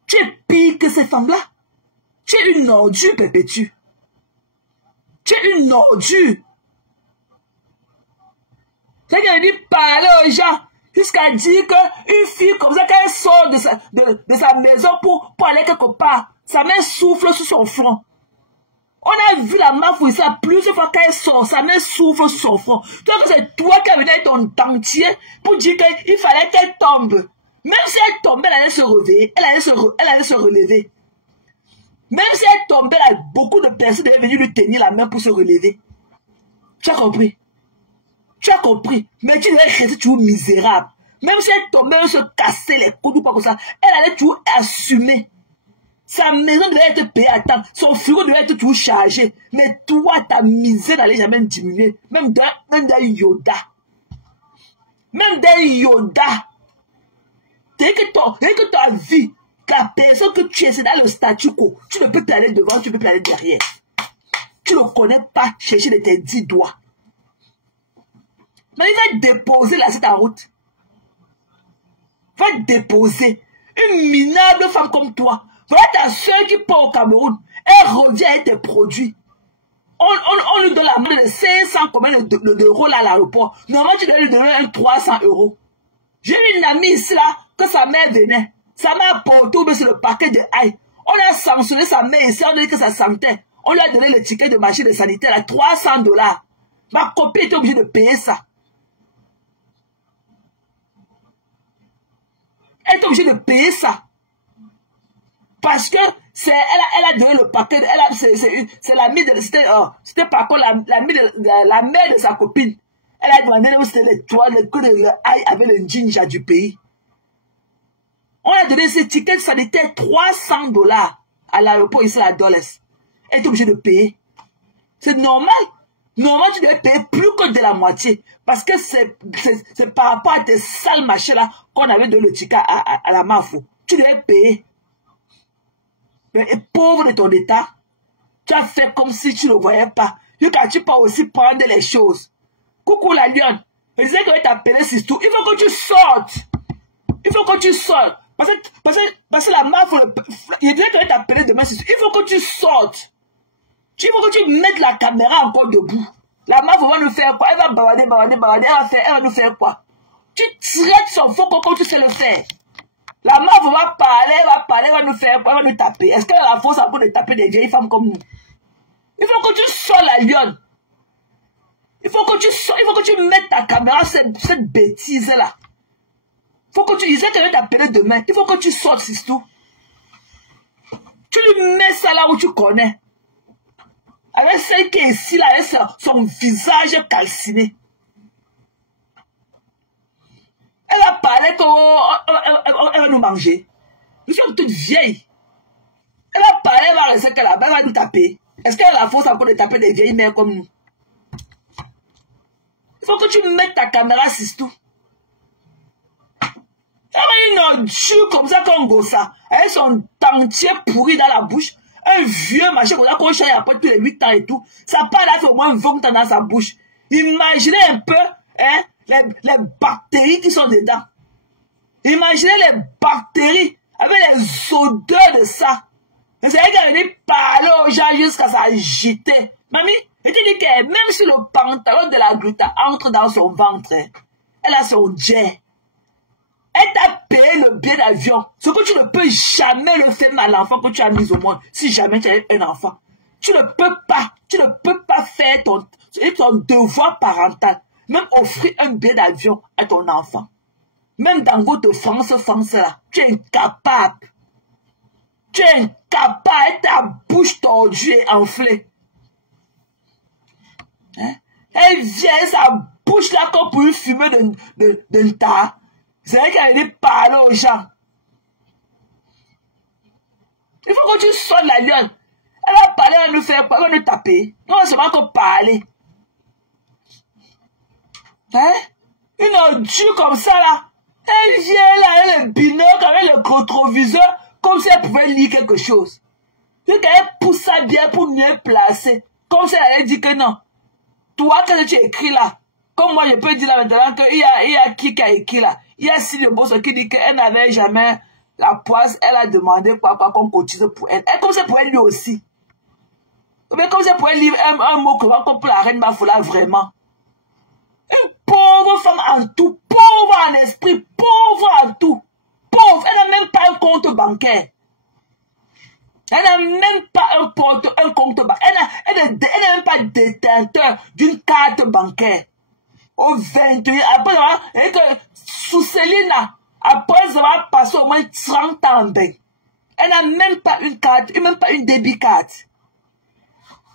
Tu es pire que ces femmes-là. Tu es une ordure perpétue. Tu es une ordure. C'est qu'elle dit parler aux gens jusqu'à dire qu'une fille comme ça, quand elle sort de sa maison pour aller quelque part, sa main souffle sur son front. On a vu la mafouille ça plusieurs fois quand elle sort, sa main souffle sur son front. Donc c'est toi qui as venu avec ton dentier pour dire qu'il fallait qu'elle tombe. Même si elle tombait, elle allait se réveiller, elle allait se relever. Même si elle tombait, là, beaucoup de personnes devaient venir lui tenir la main pour se relever. Tu as compris? Tu as compris? Mais tu devais rester toujours misérable. Même si elle tombait, elle se cassait les coudes ou pas comme ça, elle allait toujours assumer. Sa maison devait être payée à temps. Son frigo devait être toujours chargé. Mais toi, ta misère n'allait jamais diminuer. Même d'un Yoda. Même d'un Yoda. Dès que ta vie, la personne que tu es, c'est dans le statu quo. Tu ne peux plus aller devant, tu ne peux plus aller derrière. Tu ne connais pas chercher de tes 10 doigts. Mais il va déposer là, c'est ta route. Va déposer. Une minable femme comme toi. Voilà ta soeur qui part au Cameroun. Elle revient avec tes produits. On lui donne la main de 500 combien d'euros là à l'aéroport. Normalement, tu dois lui donner un 300 euros. J'ai eu une amie ici là, que sa mère venait. Sa mère a porté sur le paquet de ail. On a sanctionné sa mère ici, on a dit que ça sentait. On lui a donné le ticket de marché de sanitaire à $300. Ma copine était obligée de payer ça. Elle était obligée de payer ça. Parce que elle a donné le paquet, c'est l'amie de, c'était par contre la mère de sa copine. Elle a demandé où c'était le ail avec le ginger du pays. On a donné ce ticket sanitaire $300 à l'aéroport ici à Dulles. Elle est obligée de payer. C'est normal. Normalement, tu dois payer plus que de la moitié. Parce que c'est par rapport à tes sales machins là qu'on avait donné le ticket à la MAFO. Tu dois payer. Mais pauvre de ton état, tu as fait comme si tu ne voyais pas. Tu peux aussi prendre les choses. Coucou la lionne. Je disais que je t'appelais Sistou. Il faut que tu sortes. Il faut que tu sortes. Parce que la MAFO, je disais que je t'appelais demain Sistou. Il faut que tu sortes. Il faut que tu mettes la caméra encore debout. La MAFO va nous faire quoi? Elle va balader. Elle va nous faire quoi? Tu traites son faux comme tu sais le faire. La MAFO va parler, elle va nous faire quoi? Elle va nous taper. Est-ce qu'elle a la force encore de taper des vieilles femmes comme nous? Il faut que tu sors la lionne. Il faut que tu sors, il faut que tu mettes ta caméra, cette bêtise-là. Il faut que tu dises que je vais t'appeler demain. Il faut que tu sortes, c'est tout. Tu lui mets ça là où tu connais. Avec celle qui est ici, là, avec son visage calciné. Elle a parlé qu'elle va nous manger. Nous sommes toutes vieilles. Elle a parlé, elle va rester là-bas, elle va nous taper. Est-ce qu'elle a la force encore de taper des vieilles mères comme nous? Il faut que tu mettes ta caméra, c'est tout. Elle a une ordure comme ça qu'on gossa. Avec son dentier pourri dans la bouche. Un vieux machin comme ça qu'on change après tous les 8 ans et tout. Ça part là, fait au moins 20 ans dans sa bouche. Imaginez un peu hein, les bactéries qui sont dedans. Imaginez les bactéries avec les odeurs de ça. C'est vrai qu'elle venait parler aux gens jusqu'à s'agiter. Mamie, je te dis que même si le pantalon de la gluta entre dans son ventre, elle a son jet. Elle t'a payé le billet d'avion. Ce que tu ne peux jamais le faire à l'enfant que tu as mis au monde. Si jamais tu as un enfant. Tu ne peux pas faire ton devoir parental. Même offrir un billet d'avion à ton enfant. Même dans votre France là, tu es incapable. Tu es incapable avec ta bouche tordue et enflée. Hein? Elle vient sa bouche là comme pour fumer d'un tas. C'est vrai qu'elle est parler aux gens. Il faut que tu sortes la lionne. Elle va parler, elle va nous faire quoi? Elle va nous taper. Non, c'est pas que parler. Hein? Une ordure comme ça là. Elle vient là avec le binocle, avec le rétroviseur, comme si elle pouvait lire quelque chose. Donc elle pousse ça bien pour mieux placer. Comme si elle allait dire que non. Toi, quand tu écris là, comme moi je peux dire là maintenant qu'il y a qui a écrit là. Il y a Sylvie Boss qui dit qu'elle n'avait jamais la poisse, elle a demandé quoi qu'on cotise pour elle. Et comme ça pour elle lui aussi. Mais comme ça pour elle lire un mot comme pour la reine Bafola vraiment. Une pauvre femme en tout, pauvre en esprit, pauvre en tout. Pauvre, elle n'a même pas un compte bancaire. Elle n'a même pas un compte bancaire. Elle n'est même pas détenteur d'une carte bancaire. Au 21, après, et que sous Céline, après, ça va passer au moins 30 ans. Elle n'a même pas une carte, même pas une débit carte.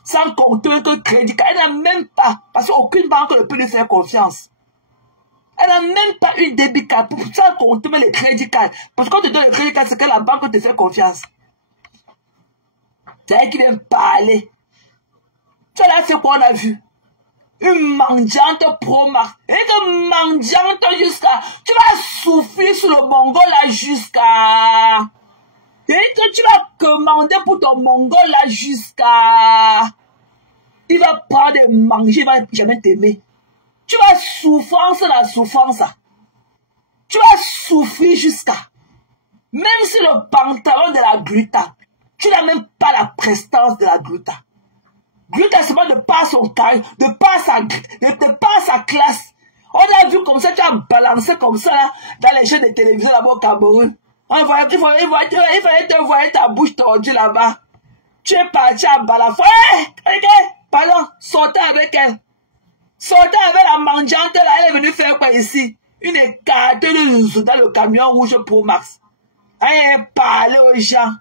Sans compter que crédit card. Elle n'a même pas, parce qu'aucune banque ne peut lui faire confiance. Elle n'a même pas une débit card, sans compter les crédit cards. Parce que quand tu donnes le crédit card, c'est que la banque te fait confiance. C'est elle qui vient parler. Tu as fait quoi on a vu? Une mendiante pro-marque. Et que mendiante jusqu'à... Tu vas souffrir sur le mongol là jusqu'à... Et que tu vas commander pour ton mongol là jusqu'à... Il va prendre et manger, il va jamais t'aimer. Tu vas souffrance la souffrance. Tu vas souffrir jusqu'à... Même si le pantalon de la gluta, Tu n'as même pas la prestance de la gluta. Gluta, c'est de par son carré, de par sa classe. On a vu comme ça, tu as balancé comme ça, là, dans les chaînes de télévision là-bas au Cameroun. Il fallait te voir ta bouche tordue là-bas. Tu es parti à Balafon. Pardon, sortez avec elle. Sortez avec la mangeante là, elle est venue faire quoi ici? Une écarte de dans le camion rouge Pro Max. Elle parlait aux gens.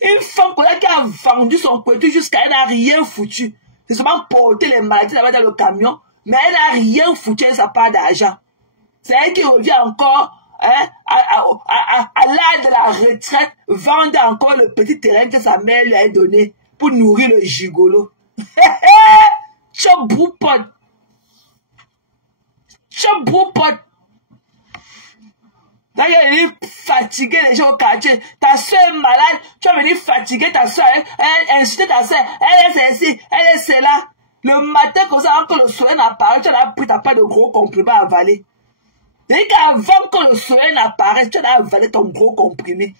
Une femme qui a vendu son côté jusqu'à elle n'a rien foutu. C'est seulement porter les maladies là-bas dans le camion, mais elle n'a rien foutu de sa part d'argent. C'est elle qui revient encore hein, à l'âge de la retraite, vendre encore le petit terrain que sa mère lui a donné pour nourrir le gigolo. Chobroupot. D'ailleurs, elle est fatiguée, les gens au quartier. Ta soeur est malade, tu vas venir fatiguer ta soeur, insulter ta soeur, elle est ici, elle est celle-là. Le matin, comme ça, avant que le soleil n'apparaisse, tu as pris ta part de gros comprimés à avaler. C'est qu'avant que le soleil n'apparaisse, tu as avalé ton gros comprimé.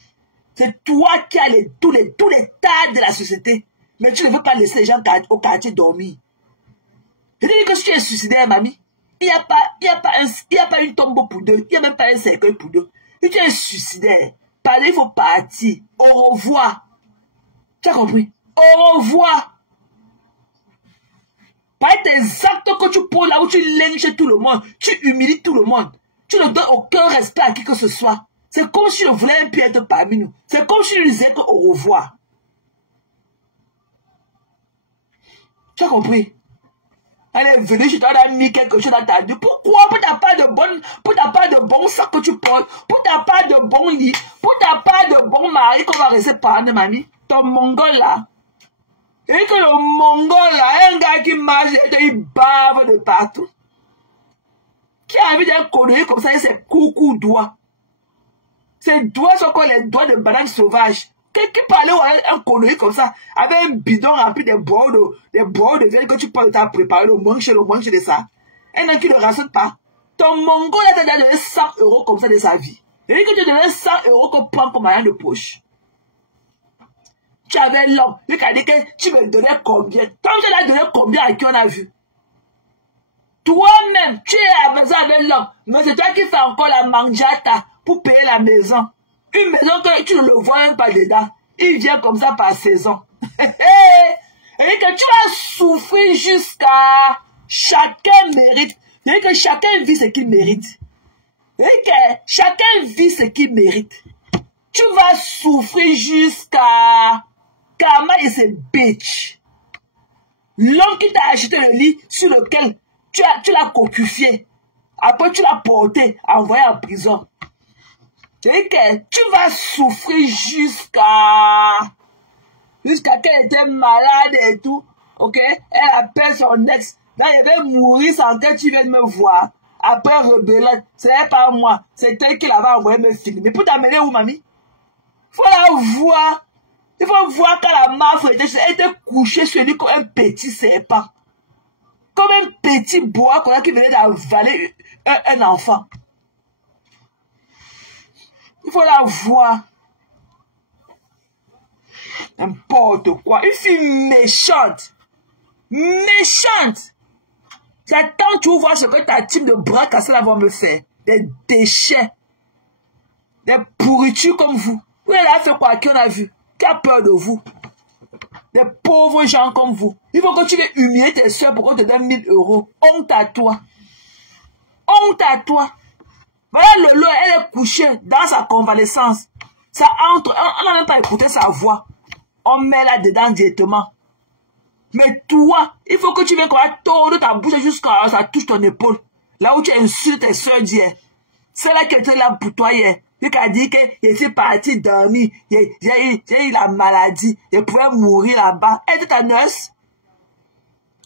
C'est toi qui as tous les tas de la société. Mais tu ne veux pas laisser les gens au quartier dormir. Je dis que si tu es suicidaire, mamie, il n'y a pas une tombe pour deux. Il n'y a même pas un cercueil pour deux. Si tu es suicidaire, parler, il faut partir. Au revoir. Tu as compris? Au revoir. Par tes actes que tu poses là où tu lynches tout le monde, tu humilies tout le monde. Tu ne donnes aucun respect à qui que ce soit. C'est comme si tu ne voulais plus être parmi nous. C'est comme si tu disais au revoir. Tu as compris? Elle est venue, je t'en ai mis quelque chose dans ta vie. Pourquoi? Pour ta part de bon sac que tu portes, pour ta part de bon lit, pour ta part de bon mari qu'on va rester parler de mamie. Ton mongol là. Et que le mongol là, un gars qui marche, il bave de partout. Qui a envie d'un connerie comme ça, c'est coucou doigts. Ses doigts sont comme les doigts de banane sauvage. Qui parlait un connerie comme ça, avec un bidon rempli des bois de viande que tu peux t'as préparé, le manche de ça. Un homme qui ne rassure pas. Ton mongol là t'a donné 100 € comme ça de sa vie. Il dit que tu donnes 100 € qu'on prend comme moyen de poche. Tu avais l'homme, il a dit que tu me donnais combien? Toi, tu l'as donné combien à qui on a vu? Toi-même, tu es à la maison avec l'homme, mais c'est toi qui fais encore la mangiata pour payer la maison. Une maison que tu ne le vois même pas dedans. Il vient comme ça par saison. Et que tu vas souffrir jusqu'à... Chacun mérite. Et que chacun vit ce qu'il mérite. Et que chacun vit ce qu'il mérite. Tu vas souffrir jusqu'à... Karma et ses bitch. L'homme qui t'a acheté le lit sur lequel tu l'as cocufié. Après tu l'as porté, envoyé en prison. Et que tu vas souffrir jusqu'à qu'elle était malade et tout. Ok? Elle appelle son ex. Là, elle va mourir sans que tu viennes me voir. Après, rebelle, ce n'est pas moi. C'est elle qui l'avait envoyé me filmer. Pour t'amener où, mamie? Il faut la voir. Il faut voir quand la mafre était couchée sur lui comme un petit serpent. Comme un petit bois qui venait d'avaler un enfant. Il faut la voir. N'importe quoi. Une fille méchante. Méchante. C'est quand tu vois ce que ta team de bras cassés là vont me faire. Des déchets. Des pourritures comme vous. Vous avez fait quoi? Qui on a vu? Qui a peur de vous? Des pauvres gens comme vous. Il faut que tu viennes humilier tes soeurs pour qu'on te donne 1000 €. Honte à toi. Honte à toi. Voilà le lot, elle est couchée dans sa convalescence. Ça entre, on n'a même pas écouté sa voix. On met là-dedans directement. Mais toi, il faut que tu viennes comme ça tordre ta bouche jusqu'à ça touche ton épaule. Là où tu insultes tes soeurs d'hier. C'est là qu'elle était là pour toi hier. Il a dit qu'il était parti dormir. J'ai eu la maladie. Il pouvait mourir là-bas. Elle était ta nurse.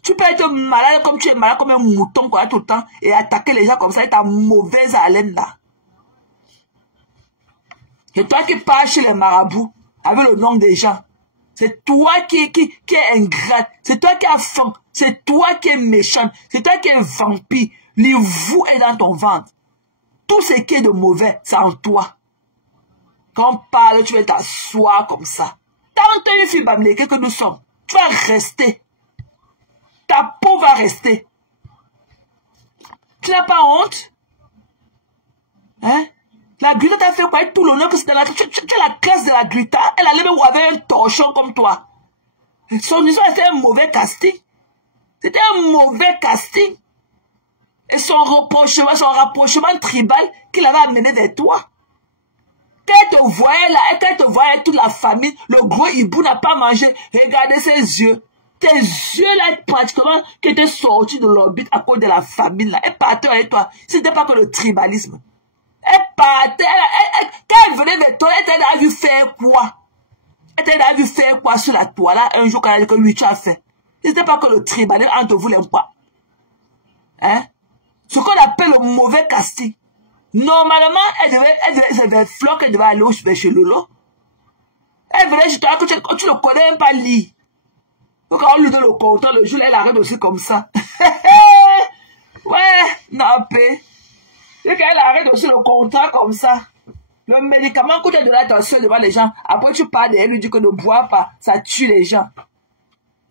Tu peux être malade comme tu es malade comme un mouton quoi, tout le temps et attaquer les gens comme ça et ta mauvaise haleine là. C'est toi qui pars chez les marabouts avec le nom des gens. C'est toi qui est ingrat. C'est toi qui as faim. C'est toi qui es méchant. C'est toi qui es vampire. Vous est dans ton ventre. Tout ce qui est de mauvais, c'est en toi. Quand on parle, tu vas t'asseoir comme ça. Tant que tu es une fille bamléquée que nous sommes, tu vas rester. Ta peau va rester. Tu n'as pas honte? Hein? La Glita t'a fait quoi? Tout l'honneur que c'est dans la... Tu as la classe de la Glita. Elle allait me voir avec un torchon comme toi. Son histoire, c'était un mauvais casting. C'était un mauvais casting. Et son rapprochement tribal qu'il avait amené vers toi. Quand elle te voyait là, et quand elle te voyait toute la famille, le gros hibou n'a pas mangé. Regardez ses yeux. Tes yeux là, pratiquement, qui étaient sortis de l'orbite à cause de la famine là. Elle partait avec toi. C'était pas que le tribalisme. Elle partait. Quand elle venait vers toi, elle t'a vu faire quoi? Elle t'a vu faire quoi sur la toile là, un jour quand elle a dit que lui tu as fait. C'était pas que le tribalisme entre vous les pas. Hein? Ce qu'on appelle le mauvais casting. Normalement, elle devait Fleur qu'elle devait aller chez Lolo. Elle venait chez toi que tu ne connais même pas lire. Donc quand on lui donne le compteur, le jour, elle arrête aussi comme ça. Ouais, nappé. Et quand elle arrête aussi le contrat comme ça. Le médicament que tu as donné à ton soeur devant les gens, après tu parles et elle lui dit que ne bois pas, ça tue les gens.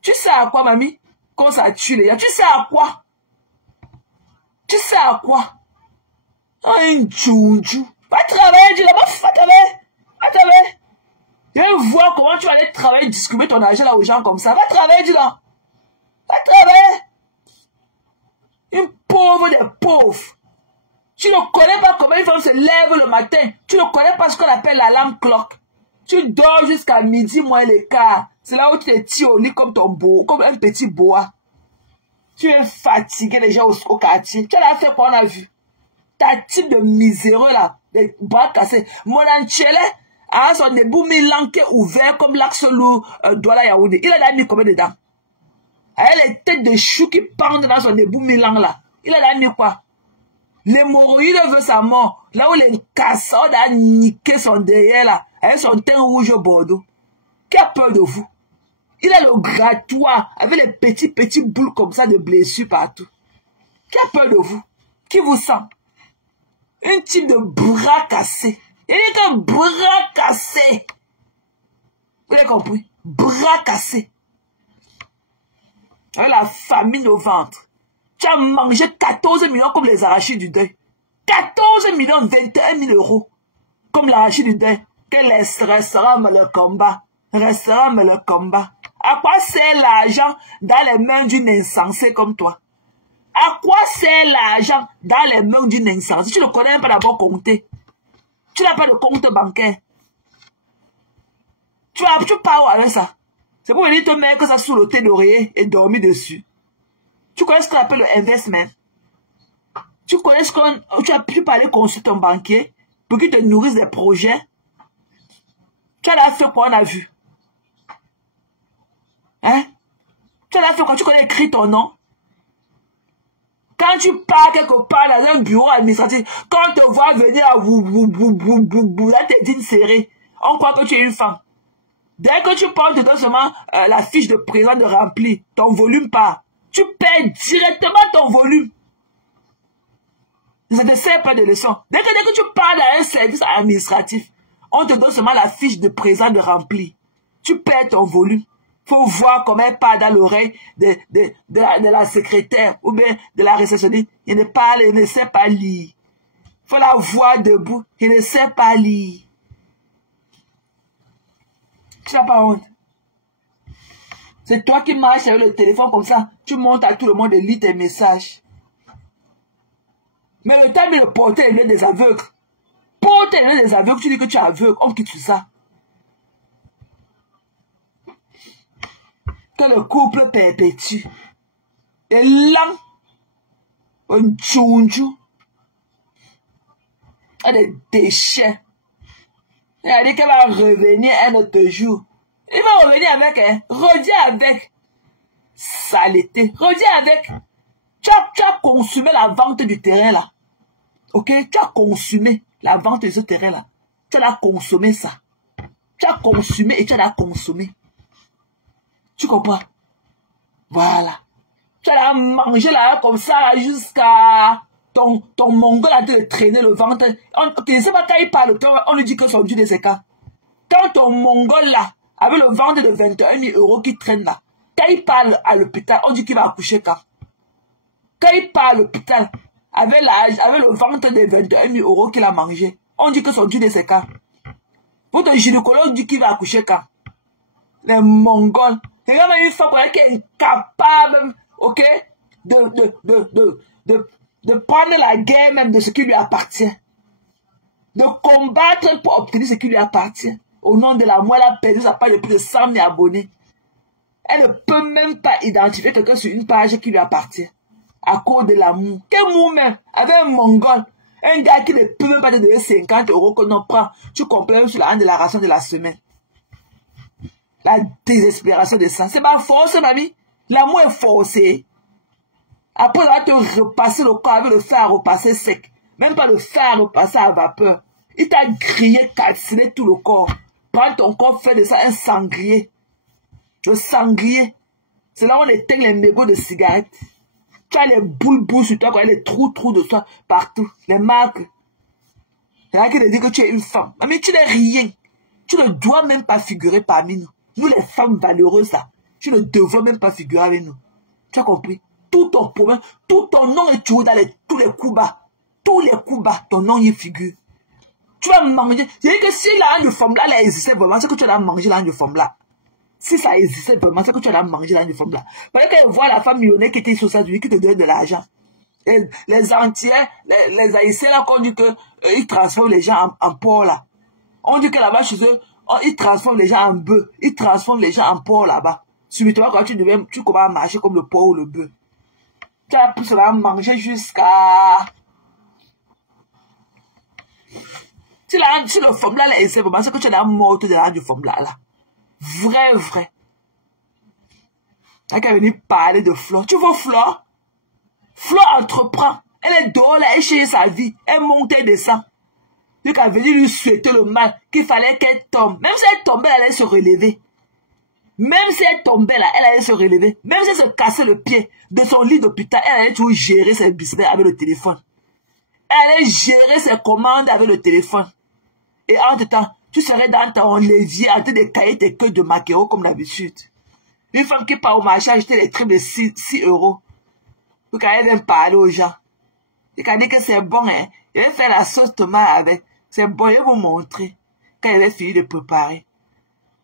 Tu sais à quoi, mamie? Quand ça tue les gens, tu sais à quoi? Tu sais à quoi? Un tchoudjou. Va travailler, dis là-bas, va travailler. Va travailler. Je vais voir comment tu vas aller travailler, distribuer ton argent là aux gens comme ça. Va travailler, dis là. Va travailler. Une pauvre des pauvres. Tu ne connais pas comment une femme se lève le matin. Tu ne connais pas ce qu'on appelle l'alarme clock. Tu dors jusqu'à midi moins le quart. C'est là où tu te tires au lit comme comme un petit boa. Tu es fatigué déjà au quartier. Tu as fait quoi on a vu? Ta type de miséreux là, des bras cassés. Mon Anchele a son début milanqué ouvert comme l'axe lourd Douala Yaoundé. Il a mis combien dedans? Avec les têtes de choux qui pendent dans son début milan là. Il a mis quoi? L'hémorroïde veut sa mort. Là où les casseurs a niqué son derrière là, avec son teint rouge au bordeaux. Qui a peur de vous? Il a le grattoir avec les petits boules comme ça de blessures partout. Qui a peur de vous? Qui vous sent? Un type de bras cassé. Il est un bras cassé. Vous avez compris? Bras cassé. Avec la famine au ventre. Tu as mangé 14 millions comme les arachides du deuil. 14 millions, 21 000 euros. Comme l'arachide du deuil. Que restera le combat. Restera le combat. À quoi sert l'argent dans les mains d'une insensée comme toi? À quoi sert l'argent dans les mains d'une insensée? Tu ne connais même pas d'abord compter. Tu n'as pas de compte bancaire. Tu pars avec ça. C'est pour venir te mettre ça sous le thé d'oreiller et dormir dessus. Tu connais ce qu'on appelle le investment. Tu connais ce qu'on... Tu peux aller consulter ton banquier pour qu'il te nourrisse des projets. Tu as fait quoi on a vu? Hein? Tu as fait quoi? Tu connais écrit ton nom? Quand tu pars quelque part dans un bureau administratif, quand on te voit venir à là tes jeans serrés, on croit que tu es une femme. Dès que tu portes dedans seulement la fiche de présent de rempli, ton volume part. Tu perds directement ton volume. Ça ne sert pas de leçon. Dès que tu pars dans un service administratif, on te donne seulement la fiche de présent de rempli. Tu perds ton volume. Il faut voir comment elle parle dans l'oreille de la secrétaire ou bien de la réceptionniste. Il ne sait pas lire. Il faut la voir debout. Il ne sait pas lire. Tu n'as pas honte. C'est toi qui marches avec le téléphone comme ça. Tu montes à tout le monde et lis tes messages. Mais le temps de porter les lunettes des aveugles. Porter les lunettes des aveugles, tu dis que tu es aveugle. On quitte ça. Que le couple perpétue. Et là, un tchounjou. Et des déchets. Elle a dit qu'elle va revenir un autre jour. Il va revenir avec, hein. Rediens avec. Saleté. Rediens avec. Tu as consumé la vente du terrain là. Ok? Tu as consumé la vente de ce terrain là. Tu as consommé ça. Tu as consumé et tu as consommé. Tu comprends? Voilà. Tu as mangé là comme ça jusqu'à ton mongol a de traîner le ventre. Tu ne sais pas quand il parle, on lui dit que son Dieu de ses cas. Quand ton mongol là, avec le ventre de 21 000 € qui traîne là, quand il parle à l'hôpital, on dit qu'il va accoucher quand? Quand il parle à l'hôpital, avec le ventre de 21 000 € qu'il a mangé, on dit que son Dieu de ses cas. Votre gynécologue dit qu'il va accoucher quand? Les mongols. Regarde une femme qui est incapable, ok, de prendre la guerre même de ce qui lui appartient. De combattre pour obtenir ce qui lui appartient. Au nom de l'amour, elle a perdu sa page de plus de 100 000 abonnés. Elle ne peut même pas identifier quelqu'un sur une page qui lui appartient. À cause de l'amour. Quel amour même? Avec un mongol. Un gars qui ne peut même pas te donner 50 € que l'on prend. Tu comprends sur la hand de la ration de la semaine. La désespération de ça. C'est pas force, mamie. L'amour est forcé. Après, on va te repasser le corps avec le fer à repasser sec. Même pas le fer à repasser à vapeur. Il t'a grillé, calciné tout le corps. Prends ton corps, fais de ça un sangrier. Le sangrier. C'est là où on éteint les mégots de cigarettes. Tu as les boules sur toi, les trous de toi partout. Les marques. Il y en a qui te disent que tu es une femme. Mais tu n'es rien. Tu ne dois même pas figurer parmi nous. Nous, les femmes valeureuses, ça. Tu ne devrais même pas figurer avec nous. Tu as compris? Tout ton problème, tout ton nom est toujours dans tous les coups bas. Tous les coups bas, ton nom y figure. Tu vas manger. C'est que si la hanne de femme là, elle existait vraiment, c'est que tu vas manger la hanne de femme là. Si ça existait vraiment, c'est que tu vas manger la hanne de femme là. Parce qu'elle voit la femme millionnaire qui était sur sa vie, qui te donne de l'argent. Les entiers, les haïtiens là, qu'on dit qu'ils transforment les gens en porc là. On dit que là-bas chez eux, ils transforment les gens en bœuf. Ils transforment les gens en porc là-bas. Subitement, quand tu commences à marcher comme le porc ou le bœuf. Tu as pu cela manger jusqu'à... Si le femme là, c'est vraiment ce que tu as mort de la du femme là. Vrai. Elle est venue parler de Flore. Tu vois Flore? Flore entreprend. Elle est dehors là, elle cherche sa vie. Elle monte et descend. Donc elle est venue lui souhaiter le mal, qu'il fallait qu'elle tombe. Même si elle tombait, elle allait se relever. Même si elle tombait là, elle allait se relever. Même si elle se cassait le pied de son lit d'hôpital, elle allait toujours gérer ses business avec le téléphone. Elle allait gérer ses commandes avec le téléphone. Et entre-temps, tu serais dans ton levier en train de cailler tes queues de maquereau comme d'habitude. Une femme qui part au marché acheter des trucs de 6 €. Donc elle vient parler aux gens. Et qu'elle dit que c'est bon, hein. Elle va faire la sauce tomate avec. C'est bon, elle va vous montrer. Quand elle va finir de préparer.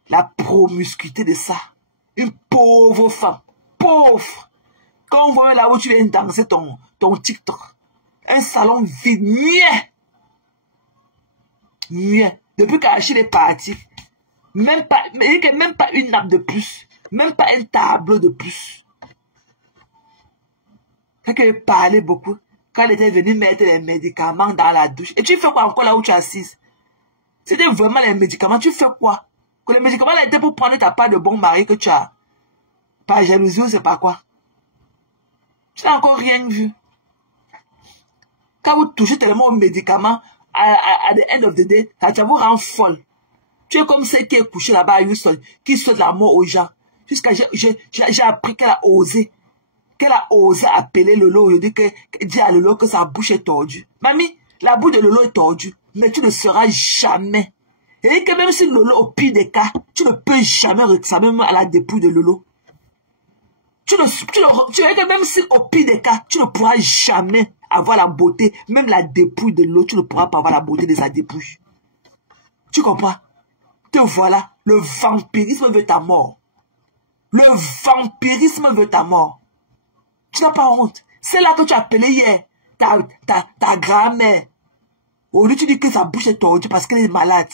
La promiscuité de ça. Une pauvre femme. Pauvre. Quand on voit là où tu viens danser ton TikTok. Un salon vide. Niais. Depuis qu'Achille est parti. Même pas une nappe de plus. Même pas un tableau de plus. Quand elle parlait beaucoup. Quand elle était venue mettre les médicaments dans la douche. Et tu fais quoi encore là où tu es assise? C'était vraiment les médicaments. Tu fais quoi? Que les médicaments là étaient pour prendre ta part de bon mari que tu as. Par jalousie ou c'est pas quoi? Tu n'as encore rien vu. Quand vous touchez tellement aux médicaments, à the end of the day, ça vous rend folle. Tu es comme celle qui est couchée là-bas à Houston, qui souhaite la mort aux gens. Jusqu'à j'ai appris qu'elle a osé. Qu'elle a osé appeler Lolo. Je dis à Lolo que sa bouche est tordue. Mamie, la bouche de Lolo est tordue. Mais tu ne seras jamais. Et que même si Lolo, au pire des cas, tu ne peux jamais réclamer à la dépouille de Lolo. Tu sais que même si au pire des cas, tu ne pourras jamais avoir la beauté, même la dépouille de Lolo, tu ne pourras pas avoir la beauté de sa dépouille. Tu comprends? Te voilà, le vampirisme veut ta mort. Le vampirisme veut ta mort. Tu n'as pas honte. C'est là que tu as appelé hier ta grand-mère. Au lieu tu dis que sa bouche est tordue parce qu'elle est malade.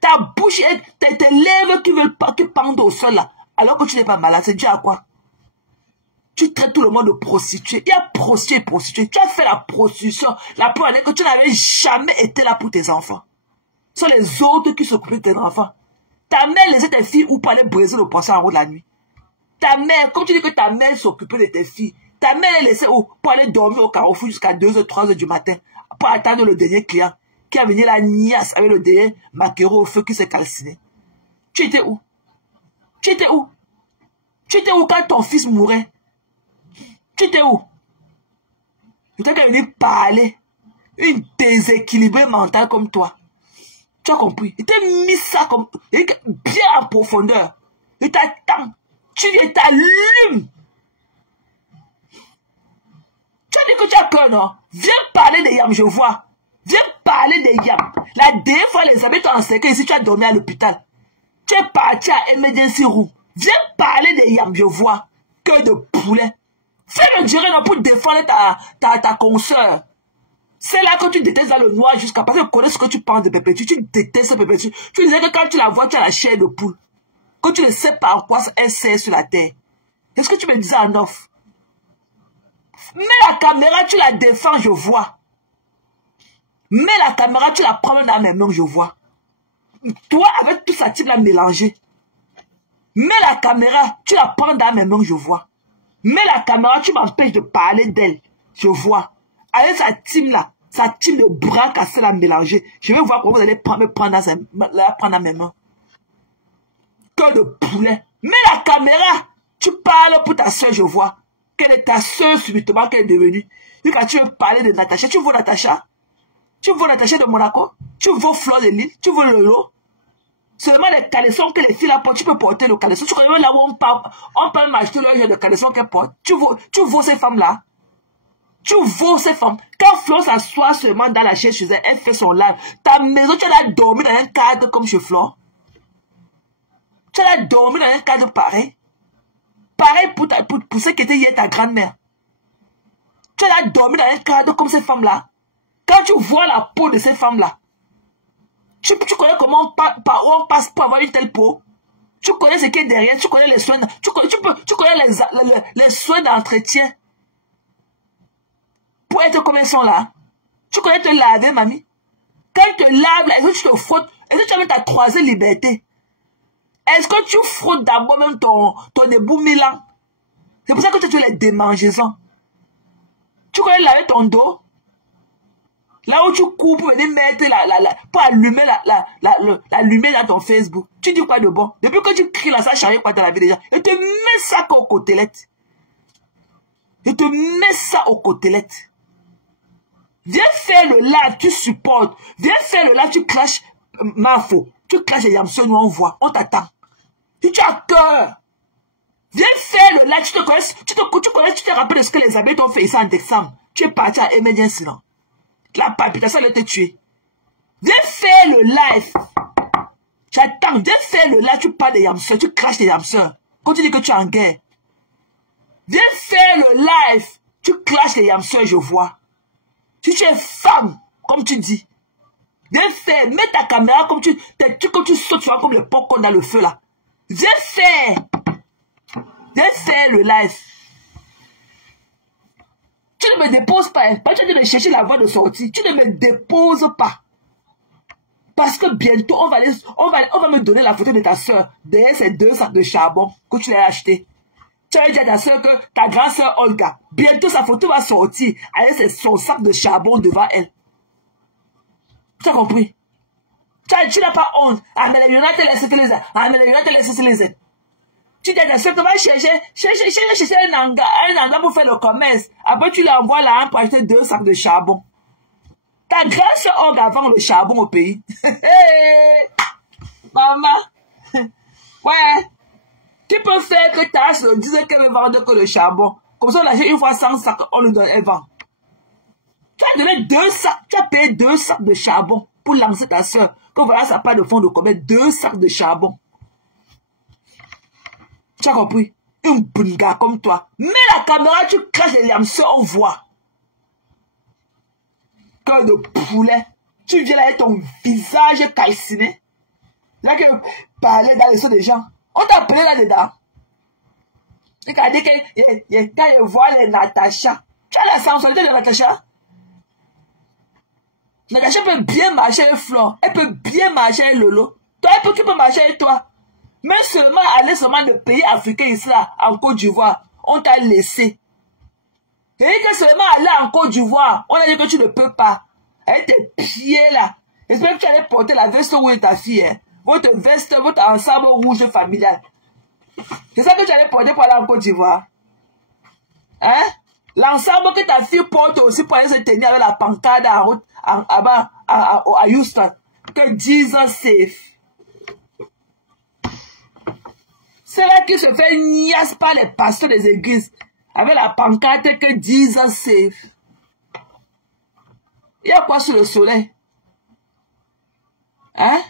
Ta bouche est... Tes lèvres qui pendent au sol là. Alors que tu n'es pas malade. C'est dû à quoi? Tu traites tout le monde de prostituée. Il y a prostituée et prostituée. Tu as fait la prostitution. La preuve est que tu n'avais jamais été là pour tes enfants. Ce sont les autres qui s'occupent de tes enfants. Ta mère laissait tes filles ou pour aller briser le poisson en haut de la nuit. Ta mère, comme tu dis que ta mère s'occupait de tes filles, ta mère les laissait où? Pour aller dormir au Carrefour jusqu'à 2h, 3h du matin. Pour attendre le dernier client qui a venu la niasse avec le dernier maquereau au feu qui s'est calciné. Tu étais où? Tu étais où? Tu étais où quand ton fils mourait? Tu étais où? Tu t'es venu parler. Une déséquilibrée mentale comme toi. Tu as compris? Il t'a mis ça comme bien en profondeur. Il t'attend. Tu viens t'allumes. Tu as dit que tu as peur, non? Viens parler des yams, je vois. Viens parler des yams. La dernière fois, les amis t'ont enseigné ici, tu as dormi à l'hôpital. Tu es parti à emergency room. Viens parler des yams, je vois. Que de poulet. Fais le durer pour défendre ta consoeur. C'est là que tu détestes dans le noir jusqu'à parce que tu connais ce que tu penses de Perpétue. Tu détestes Perpétue. Tu disais que quand tu la vois, tu as la chair de poule. Que tu ne sais pas en quoi elle sert sur la terre. Est-ce que tu me disais en off? Mets la caméra, tu la défends, je vois. Mets la caméra, tu la prends dans mes mains, je vois. Toi, avec tout ça, tu l'as mélangé. Mets la caméra, tu la prends dans mes mains, je vois. Mets la caméra, tu m'empêches de parler d'elle, je vois. Avec sa team là, sa team de bras cassés la mélanger. Je vais voir comment vous allez me prendre dans mes mains. Que de poulet. Mets la caméra, tu parles pour ta soeur, je vois. Quelle est ta soeur subitement qu'elle est devenue? Et quand tu veux parler de Natacha, tu veux Natacha? Tu veux Natacha de Monaco? Tu veux Fleur de Lille? Tu veux Lolo? Seulement les caleçons que les filles là portent, tu peux porter le caleçon. Tu connais là où on peut m'acheter le genre de caleçon qu'elles portent. Tu veux ces femmes là? Tu vaux ces femmes. Quand Flore s'assoit seulement dans la chaise chez elle, elle fait son live. Ta maison, tu as dormi dans un cadre comme chez Flore. Tu as dormi dans un cadre pareil. Pareil pour ce qui était hier ta grand-mère. Tu as dormi dans un cadre comme ces femmes-là. Quand tu vois la peau de ces femmes-là, tu connais comment on passe pour avoir une telle peau. Tu connais ce qui est derrière. Tu connais les soins. Tu connais les soins d'entretien. Pour être comme elles sont là. Tu connais te laver, mamie. Quand tu te laves, est-ce que tu te frottes? Est-ce que tu as même ta troisième liberté? Est-ce que tu frottes d'abord même ton ébout Milan? C'est pour ça que tu as les démangeaisons. Tu connais laver ton dos? Là où tu coupes pour venir mettre pour allumer la lumière dans ton Facebook. Tu dis quoi de bon? Depuis que tu cries là, ça change quoi dans la vie des gens. Et te mets ça aux côtelettes. Et te mets ça aux côtelettes. Viens faire le live, tu supportes. Viens faire le live, tu clashes Mafo. Tu clashes les Yamsons, nous on voit. On t'attend. Si tu as cœur, viens faire le live. Tu te rappelles de ce que les amis t'ont fait ici en décembre. Tu es parti à Emergency, non? La palpitation, elle t'a tué. Viens faire le live. J'attends. Viens faire le live. Tu parles des Yamsons. Tu clashes les Yamsons. Quand tu dis que tu es en guerre. Viens faire le live. Tu clashes les Yamsons, je vois. Si tu es femme, comme tu dis, viens faire, mets ta caméra comme tu sautes comme le popcorn dans le feu là. Viens faire le live. Tu ne me déposes pas, pas tu de me chercher la voie de sortie. Tu ne me déposes pas. Parce que bientôt, on va me donner la photo de ta soeur derrière ces 2 sacs de charbon que tu as acheté. Tu as dit à ta soeur que ta grande soeur Olga, bientôt sa photo va sortir avec son sac de charbon devant elle. Tu as compris? Tu n'as pas honte. Ah, mais les United laissent les aides. Ah, mais les United laissent les aides. Tu dis à ta soeur que va chercher un anga pour faire le commerce. Après, tu l'envoies là pour acheter 2 sacs de charbon. Ta grande soeur Olga vend le charbon au pays. Maman. Ouais. Tu peux faire que ta soeur dise qu'elle veut vendre que le charbon. Comme ça, on achète une fois 100 sacs, on lui donne, elle vend. Tu as donné 2 sacs, tu as payé 2 sacs de charbon pour lancer ta soeur. Que voilà, ça n'a pas de fond de commerce, 2 sacs de charbon. Tu as compris? Un bunga comme toi. Mets la caméra, tu craches les Yamsons, on voit. Cœur de poulet. Tu viens là avec ton visage calciné. Là que parler dans les sons des gens. On t'a appelé là-dedans. Et quand il voit les Natacha. Tu as la sensualité de Natacha? Natacha peut bien marcher avec Flore. Elle peut bien marcher avec Lolo. Toi, tu peux marcher avec toi. Mais seulement aller seulement de pays africains ici là, en Côte d'Ivoire, on t'a laissé. Et que seulement aller en Côte d'Ivoire, on a dit que tu ne peux pas. Avec tes pieds là. J'espère que tu allais porter la veste rouge de ta fille. Hein. Votre veste, votre ensemble rouge familial. C'est ça que tu allais porter pour aller en Côte d'Ivoire. Hein? L'ensemble que ta fille porte aussi pour aller se tenir avec la pancarte en route à Houston. Que Jesus save. C'est là qui se fait niasse par les pasteurs des églises avec la pancarte que Jesus save. Il y a quoi sur le soleil? Hein?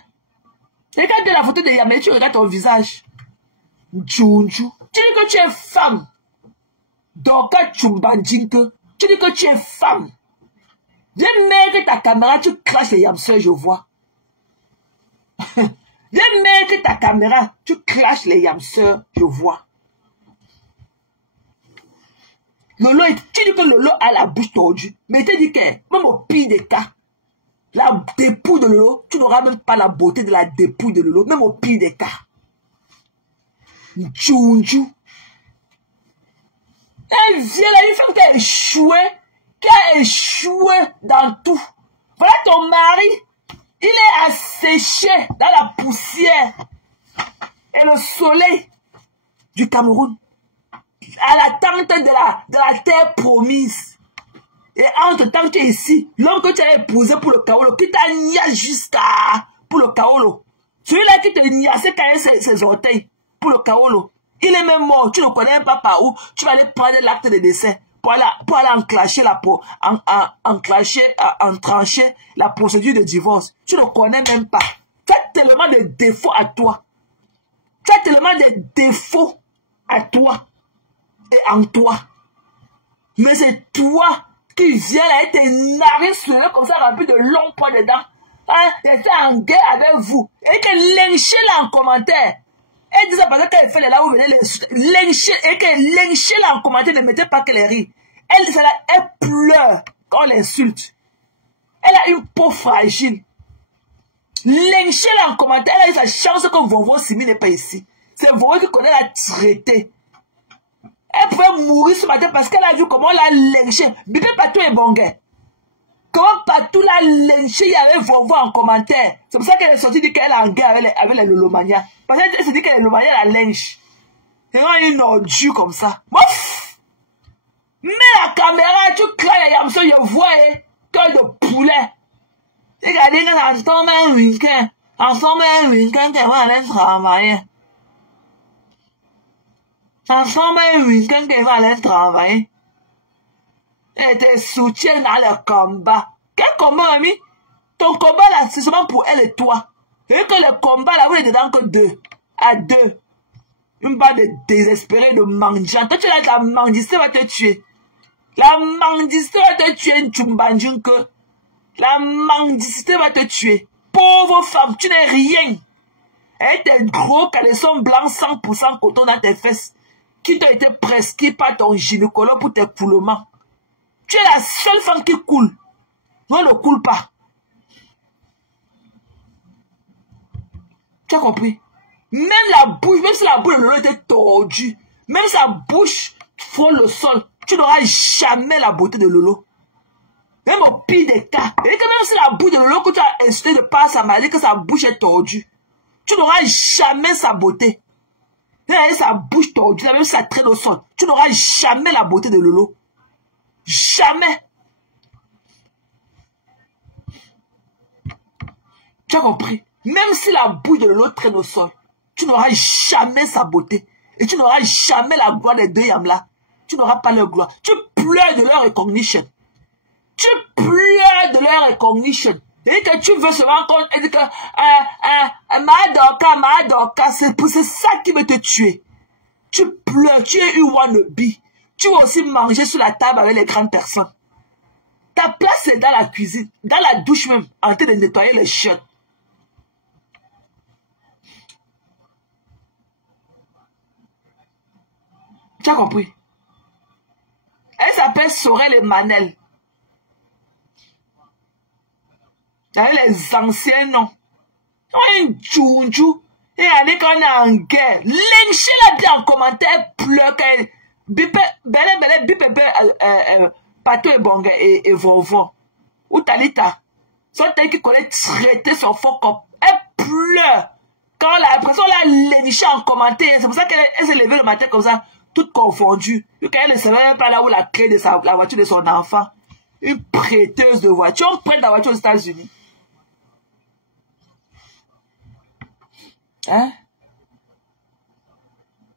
Regarde la photo de Yamé, tu regardes ton visage. Djounjou. Tu dis que tu es femme. Doka Chumbanjinke. Tu dis que tu es femme. Viens mettre ta caméra, tu clashes les yamseurs, je vois. Viens mettre ta caméra, tu clashes les yamseurs, je vois. Lolo, tu dis que Lolo a la bouche tordue. Mais il te dit que, même au pire des cas, la dépouille de Lolo, tu n'auras même pas la beauté de la dépouille de Lolo, même au pire des cas. Djounjou. Elle vient là, une femme qui a échoué dans tout. Voilà ton mari, il est asséché dans la poussière et le soleil du Cameroun, à l'attente de la terre promise. Et entre-temps, tu es ici, l'homme que tu as épousé pour le Kaolo, qui t'a niassé jusqu'à pour le Kaolo. Celui-là qui te niassait quand il a ses orteils pour le Kaolo. Il est même mort, tu ne connais pas par où, tu vas aller prendre l'acte de décès pour aller enclencher entrancher la procédure de divorce. Tu ne connais même pas. Tu as tellement de défauts à toi. Tu as tellement de défauts à toi et en toi. Mais c'est toi qui viens là et tes narines serrées comme ça, remplies de longs points dedans. Hein, et fait en guerre avec vous. Et te lyncher là en commentaire. Elle disait parce qu'elle fait les là, vous venez les lyncher. Et qu'elle lyncher là en commentaire, ne mettez pas qu'elle rit. Elle pleure quand on l'insulte. Elle a une peau fragile. Lyncher là en commentaire, elle a eu sa chance que Vovo Simi n'est pas ici. C'est Vovo qui connaît la traiter. Elle pouvait mourir ce matin parce qu'elle a vu comment on l'a lynché. Bébé Patou est bon gars. Comment Patou l'a lynché, il y avait Vovo en commentaire. C'est pour ça qu'elle est sortie de qu'elle est en guerre avec les Lolomania. Parce qu'elle s'est dit que les Lolomania la lynche. C'est vraiment une ordure comme ça. Ouf! Mets la caméra, tu claques les yamsons, je vois, cœur de poulet. Regardez quand ça tombe un week-end. Ensemble un week-end, qu'elle va aller travailler. Ensemble un week-end, qu'elle va aller travailler. Et te soutient dans le combat. Quel combat, ami? Ton combat là, c'est seulement pour elle et toi. Et que le combat là, vous êtes dedans que deux. À deux. Une bande de désespérés, de mendiants. Toi, tu es là, la mendicité va te tuer. La mendicité va te tuer, une Chumbanjinke. La mendicité va te tuer. Pauvre femme, tu n'es rien. Et tes gros caleçons blancs 100% coton dans tes fesses qui t'ont été prescrits par ton gynécologue pour tes coulements. Tu es la seule femme qui coule. Non, ne coule pas. Tu as compris? Même la bouche, même si la bouche de Lolo était tordue, même si sa bouche frôle le sol, tu n'auras jamais la beauté de Lolo. Même au pire des cas. Et que même si la bouche de Lolo que tu as insulté de par sa maladie, que sa bouche est tordue, tu n'auras jamais sa beauté. Même sa bouche tordue, même si ça traîne au sol, tu n'auras jamais la beauté de Lolo. Jamais. Tu as compris? Même si la bouche de Lolo traîne au sol, tu n'auras jamais sa beauté. Et tu n'auras jamais la gloire des deux yams-là. Tu n'auras pas leur gloire. Tu pleures de leur recognition. Tu pleures de leur recognition. Et que tu veux se rendre compte et dire que Madoka, c'est ça qui veut te tuer. Tu pleures, tu es une wannabe. Tu vas aussi manger sur la table avec les grandes personnes. Ta place est dans la cuisine, dans la douche même, en train de nettoyer les chiottes. Tu as compris? Elle s'appelle Sorel et Manel. Avec les anciens noms. Un djounjou. Et allez quand on est en guerre. Lyncher-la bien en commentaire, pleure. Bip, Patou et Bonga et Vovo. Ou Talita. Sont elles qui connaissent traiter son faux corps. Elle pleure. Quand la l'impression l'a lynché en commentaire. C'est pour ça qu'elle s'est levée le matin comme ça. toutes confondues. Le gars ne savait même pas là où la clé de la voiture de son enfant. Une prêteuse de voiture. On prête la voiture aux États-Unis. Hein?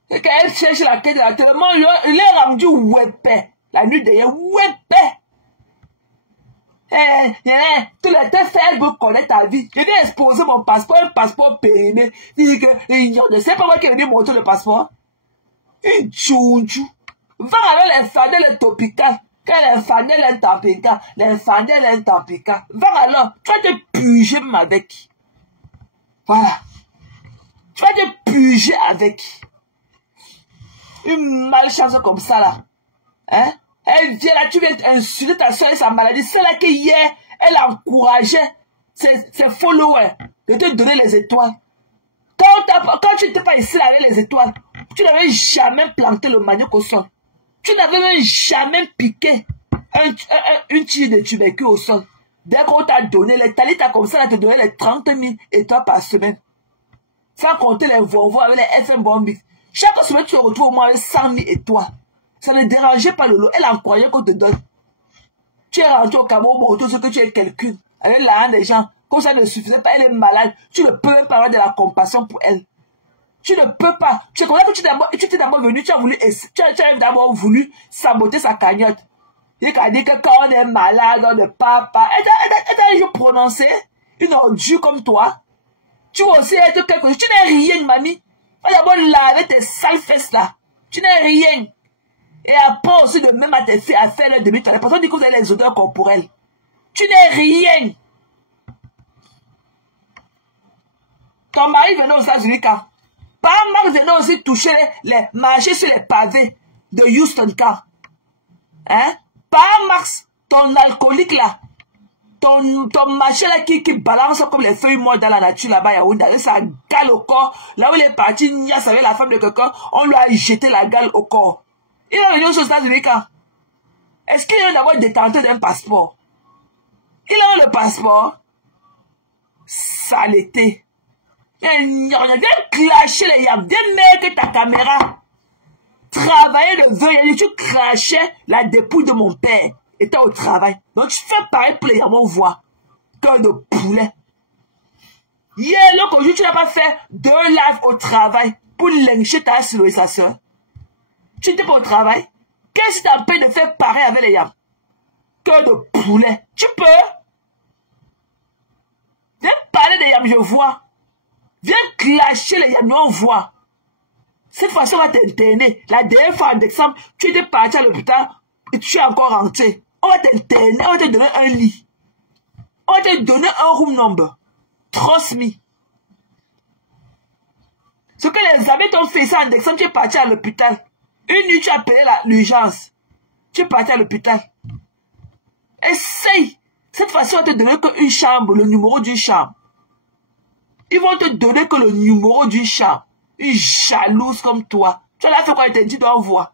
Et quand elle cherche la clé de la tellement il est rendu wépé. La nuit d'ailleurs, wépé. Tout le temps, elle veut connaître ta vie. Je vais exposer mon passeport, un passeport périmé. Il dit que, je ne sais pas moi qui est venu montrer le passeport. Une tchountchou. Va alors l'infidèle les topica. Quand l'infidèle est tapica, l'infidèle est tapica. Va alors, tu vas te puger même avec. Voilà. Tu vas te puger avec. Une malchance comme ça là. Hein? Elle vient là, tu viens insulter ta soeur et sa maladie. C'est là que hier, elle encourageait ses followers de te donner les étoiles. Quand tu n'étais pas ici là avec les étoiles, tu n'avais jamais planté le manioc au sol. Tu n'avais même jamais piqué une tige de tubercule au sol. Dès qu'on t'a donné, les talitas comme ça, te donné les 30 000 étoiles par semaine. Sans compter les bonbons avec les FM Bombix. Chaque semaine, tu te retrouves au moins avec 100 000 étoiles. Ça ne dérangeait pas le lot. Elle encourageait qu'on te donne. Tu es rentré au Cameroun pour tout ce que tu es quelqu'un. Avec l'argent des gens. Comme ça ne suffisait pas, elle est malade. Tu ne peux même pas avoir de la compassion pour elle. Tu ne peux pas. Tu sais comment tu t'es d'abord venu, tu as d'abord voulu saboter sa cagnotte. Il a dit que quand on est malade, on ne parle pas. Elle a un jour prononcé une ordure comme toi. Tu vas aussi être quelque chose. Tu n'es rien, mamie. On va d'abord laver tes sales fesses là. Tu n'es rien. Et après aussi de même à tes filles à faire le demi-temps. La personne dit que vous avez les odeurs corporelles. Tu n'es rien. Ton mari venait aux États-Unis quand? Par Marx venait aussi toucher marcher sur les pavés de Houston quand? Hein? Par Marx, ton alcoolique là, ton machin là qui balance comme les feuilles mortes dans la nature là-bas, avec sa gale au corps. Là où il est parti, Nias avec la femme de quelqu'un, on lui a jeté la gale au corps. Il est venu aux États-Unis quand? Est-ce qu'il est d'abord détenteur d'un passeport? Il a le passeport. Saleté. Viens clasher les yams. Viens mettre ta caméra. Travailler le vœu. Tu crachais la dépouille de mon père. Était au travail. Donc tu fais pareil pour les yams. On voit. Cœur de poulet. Hier, aujourd'hui, tu n'as pas fait 2 lives au travail pour lyncher ta soeur. Tu n'étais pas au travail. Qu'est-ce qui t'empêche de faire pareil avec les yams? Cœur de poulet. Tu peux. Viens parler des yams, je vois. Viens clasher les yams, on voit. Cette fois-ci, on va t'interner. La dernière fois, en décembre, tu étais parti à l'hôpital et tu es encore rentré. On va t'interner, on va te donner un lit. On va te donner un room number. Trust me. Ce que les amis t'ont fait ça en décembre, tu es parti à l'hôpital. Une nuit, tu as payé l'urgence. Tu es parti à l'hôpital. Essaye. Cette fois-ci, on va te donner qu'une chambre, le numéro d'une chambre. Ils vont te donner que le numéro d'une chambre. Une jalouse comme toi. Tu as fait quoi? Elle t'a dit d'envoi.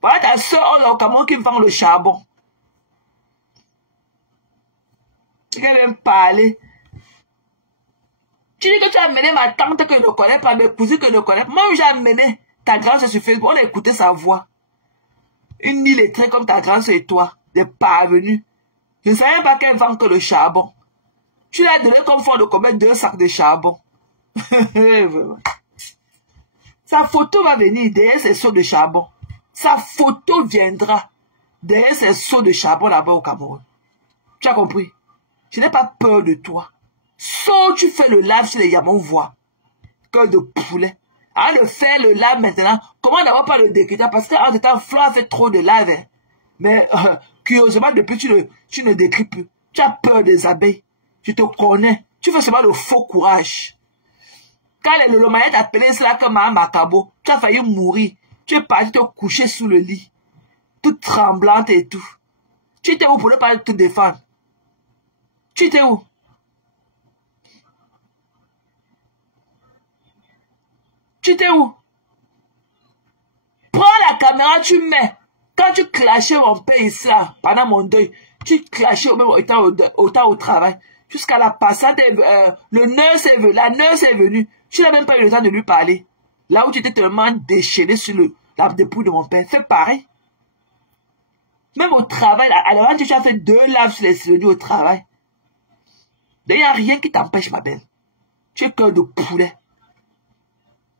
Voilà ta soeur au Cameroun qui me vend le charbon. Tu viens même parler. Tu dis que tu as amené ma tante que je ne connais pas, mes cousines que je ne connais pas. Moi, j'ai amené ta grande sur Facebook. On a écouté sa voix. Une illettrée comme ta grande et toi. Des parvenus. Je ne savais pas qu'elle vend que le charbon. Tu l'as donné comme fond de commettre 2 sacs de charbon. Sa photo va venir derrière ses seaux de charbon. Sa photo viendra derrière ses seaux de charbon là-bas au Cameroun. Tu as compris? Je n'ai pas peur de toi. Sauf tu fais le live sur les yamons voix. Cœur de poulet. À le faire le live maintenant, comment d'abord pas le décrypter? Parce qu'en ce temps, Flo a fait trop de live. Hein. Mais curieusement, depuis tu ne décris plus. Tu as peur des abeilles. Je te connais. Tu fais seulement le faux courage. Quand le Lolomayet t'a appelé cela comme un macabo, tu as failli mourir. Tu es parti te coucher sous le lit. Toute tremblante et tout. Tu étais où pour ne pas te défendre? Tu étais où? Tu étais où? Prends la caméra, tu mets. Quand tu clashais mon père ici, là, pendant mon deuil, tu clashais au même autant au travail. Jusqu'à la passante, la nurse est venue. Tu n'as même pas eu le temps de lui parler. Là où tu étais tellement déchaîné sur la dépouille de mon père. Fais pareil. Même au travail, alors tu as fait 2 laves sur les cylindres au travail. Il n'y a rien qui t'empêche, ma belle. Tu es cœur de poulet.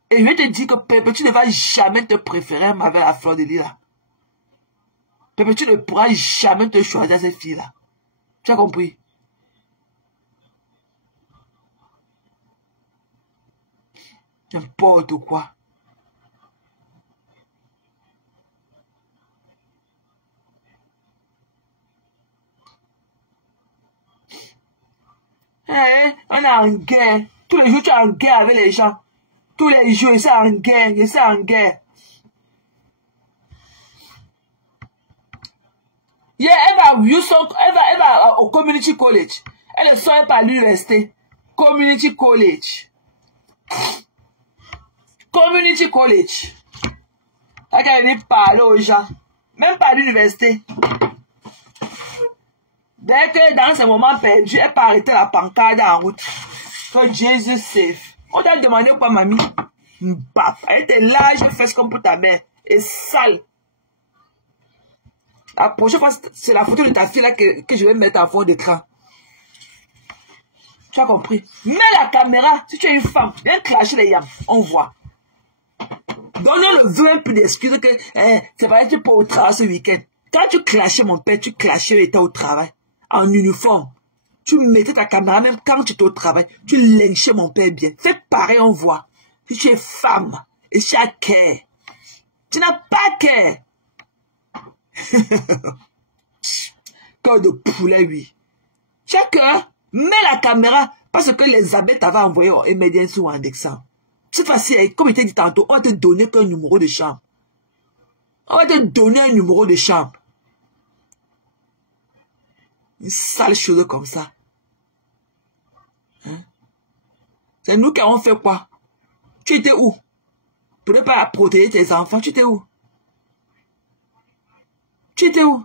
Et je vais te dire que Pépé, tu ne vas jamais te préférer avec la fleur de lila. Pépé, tu ne pourras jamais te choisir cette fille-là. Tu as compris? N'importe quoi. Hey, on est en guerre. Tous les jours, tu es en guerre avec les gens. Tous les jours, c'est en guerre, c'est en guerre. Yeah, elle va au community college. Elle ne sort pas à l'université. Community college. Community college. Elle a venir parler aux gens. Même pas à l'université. Dès que dans ce moment perdu, elle peut arrêter la pancarte en route. Que Jesus save. On t'a demandé quoi, mamie? Baf. Elle était large, fesses comme pour ta mère. Et sale. La prochaine fois, c'est la photo de ta fille là que je vais mettre en fond d'écran. Tu as compris? Mets la caméra. Si tu es une femme, viens clasher les yams. On voit. Donne-le veut un peu d'excuses que c'est pas que tu peux au travail ce week-end. Quand tu clashais mon père, tu clashais et étais au travail. En uniforme. Tu mettais ta caméra même quand tu étais au travail. Tu lynchais mon père bien. Fais pareil, on voit. Si tu es femme et tu as cœur. Tu n'as pas cœur. Cœur de poulet, oui. Tu as cœur. Mets la caméra parce que les abeilles t'avaient envoyé en émergence ou en indexant. Cette fois-ci, comme je t'ai dit tantôt, on va te donner qu'un numéro de chambre. On va te donner un numéro de chambre. Une sale chose comme ça. Hein? C'est nous qui avons fait quoi? Tu étais où? Pour ne pas protéger tes enfants, tu étais où? Tu étais où?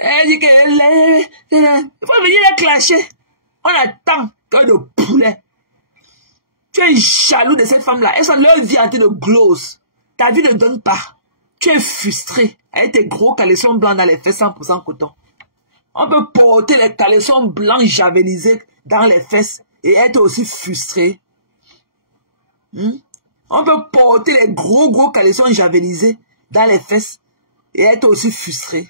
Elle dit que il faut venir la clasher. On attend que de poulet. Tu es jaloux de cette femme-là. Elles sont leur vie en train de glose. Ta vie ne donne pas. Tu es frustré avec tes gros caleçons blancs dans les fesses 100% coton. On peut porter les caleçons blancs javelisés dans les fesses et être aussi frustré. On peut porter les gros caleçons javelisés dans les fesses et être aussi frustré.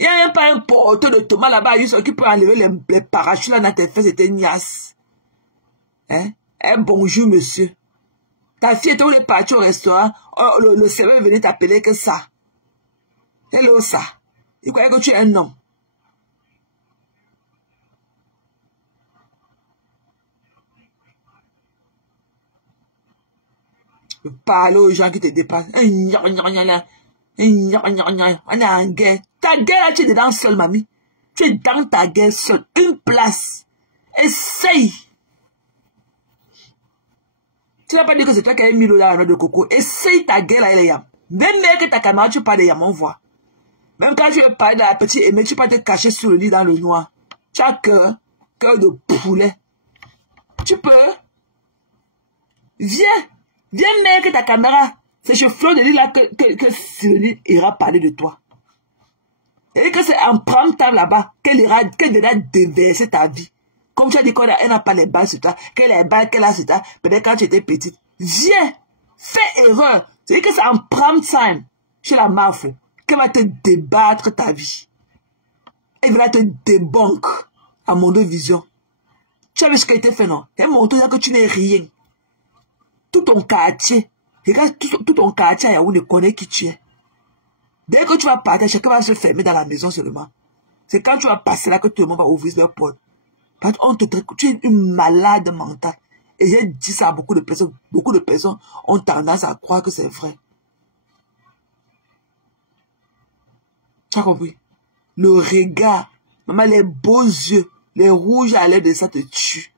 Il n'y a même pas un porteur de tomates là-bas qui peut enlever les parachutes là dans tes fesses et tes niasses. Hein? Bonjour, monsieur. Ta fille était où elle est partie au restaurant. Oh, le serveur venait t'appeler que ça. Hello, ça. Il croyait que tu es un homme. Parle aux gens qui te dépassent. On est en guerre. Ta guerre là, tu es dedans seule, mamie. Tu es dans ta guerre seule. Une place. Essaye. Tu n'as pas dit que c'est toi qui as mis l'eau dans la noix de coco. Essaye ta guerre là, les yams. Même que ta caméra, tu parles des yams, on voit. Même quand tu veux parler de la petite aimée, tu peux te cacher sur le lit dans le noir. Tu as cœur de poulet. Tu peux. Viens mettre ta caméra. C'est chez Fleur de Lille là que Cyril ira parler de toi. Et que c'est en prime time là-bas qu'elle ira déverser ta vie. Comme tu as dit qu'elle n'a pas les balles sur toi, qu'elle a les balles qu'elle a sur toi, peut-être quand tu étais petite. Viens, fais erreur. C'est que c'est en prime time chez la mafia qu'elle va te débattre ta vie. Elle va te débunker à Mondo Vision. Tu as vu ce qui a été fait, non? Elle montre que tu n'es rien. Tout ton quartier, regarde, tout ton quartier à Yaoundé connaît qui tu es. Dès que tu vas partir, chacun va se fermer dans la maison seulement. C'est quand tu vas passer là que tout le monde va ouvrir leur porte. Parce qu'on te traite, tu es une malade mentale. Et j'ai dit ça à beaucoup de personnes. Beaucoup de personnes ont tendance à croire que c'est vrai. Tu as compris? Le regard, maman, les beaux yeux, les rouges à lèvres de ça te tue.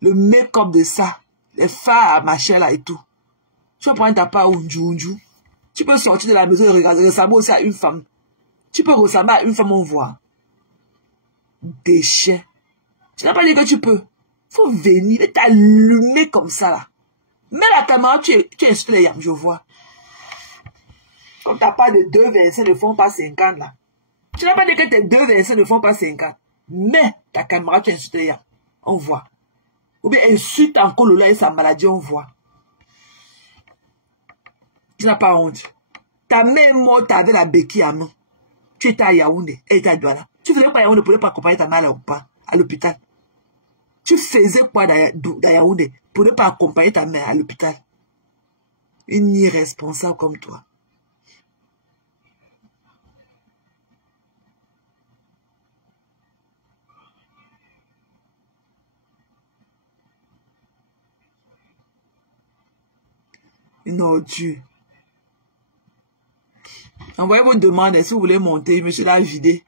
Le make-up de ça, les fards à machin là et tout. Tu vas prendre ta part au Ndjoundjou. Tu peux sortir de la maison et ressembler aussi à une femme. Tu peux ressembler à une femme, on voit. Déchet. Tu n'as pas dit que tu peux. Faut venir et t'allumer comme ça, là. Mets la caméra, tu insultes les yams, je vois. Comme ta part de 2,25 ne font pas 50, là. Tu n'as pas dit que tes 2,25 ne font pas 50. Mets ta caméra, tu insultes les yams. On voit. Ou bien insulte encore Lola et sa maladie, on voit. Tu n'as pas honte. Ta mère morte avec la béquille à main. Tu étais à Yaoundé, elle était à Douala. Tu faisais quoi à Yaoundé pour ne pas accompagner ta mère à l'hôpital? Tu faisais quoi à Yaoundé pour ne pas accompagner ta mère à l'hôpital? Une irresponsable comme toi. Une ordure. Envoyez vos demandes si vous voulez monter. Je me suis là vidé.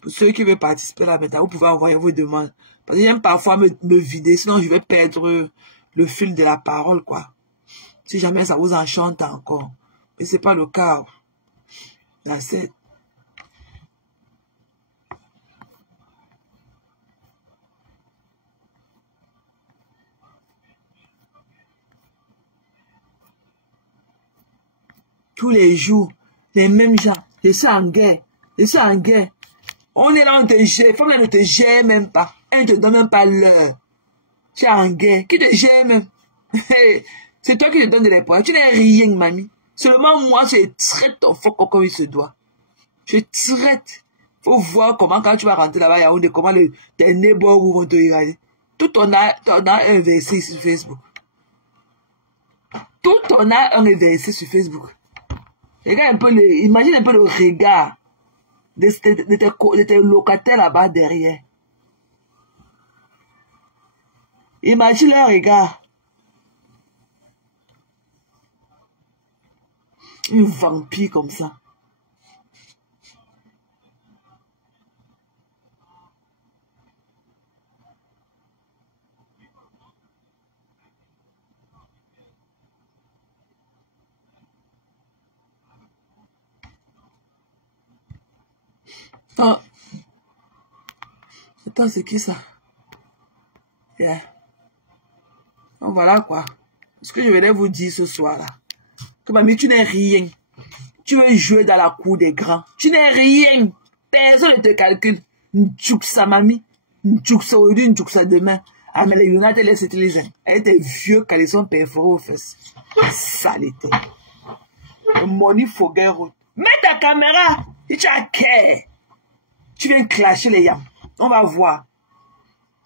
Pour ceux qui veulent participer là maintenant, vous pouvez envoyer vos demandes. Parce que j'aime parfois me vider, sinon je vais perdre le fil de la parole, quoi. Si jamais ça vous enchante encore. Mais ce n'est pas le cas. Là, c'est... Tous les jours, les mêmes gens. Je suis en guerre. Je suis en guerre. On est là, on te gère. Femme là ne te gère même pas. Elle ne te donne même pas l'heure. Tu es en guerre. Qui te gère même? C'est toi qui te donnes de l'espoir. Tu n'es rien, mamie. Seulement moi, je traite ton faux comme il se doit. Je traite. Faut voir comment quand tu vas rentrer là-bas, Yaoundé, comment tes neighbors vont te regarder. Tout on a inversé sur Facebook. Tout on a inversé sur Facebook. Regarde un peu imagine un peu le regard de tes locataires là-bas derrière. Imagine leur regard. Une vampire comme ça. Oh. Attends, c'est qui ça? Yeah. Donc voilà quoi. Ce que je voulais vous dire ce soir-là. Que mamie, tu n'es rien. Tu veux jouer dans la cour des grands. Tu n'es rien. Personne ne te calcule. N'tchouksa mamie. N'tchouksa aujourd'hui, n'tchouksa demain. Ah mais les United les Citizens. Elle était vieux caleçon perforé aux fesses. Saleté. Money forget road. Mets ta caméra. Si tu as care. Tu viens clasher les yams. On va voir.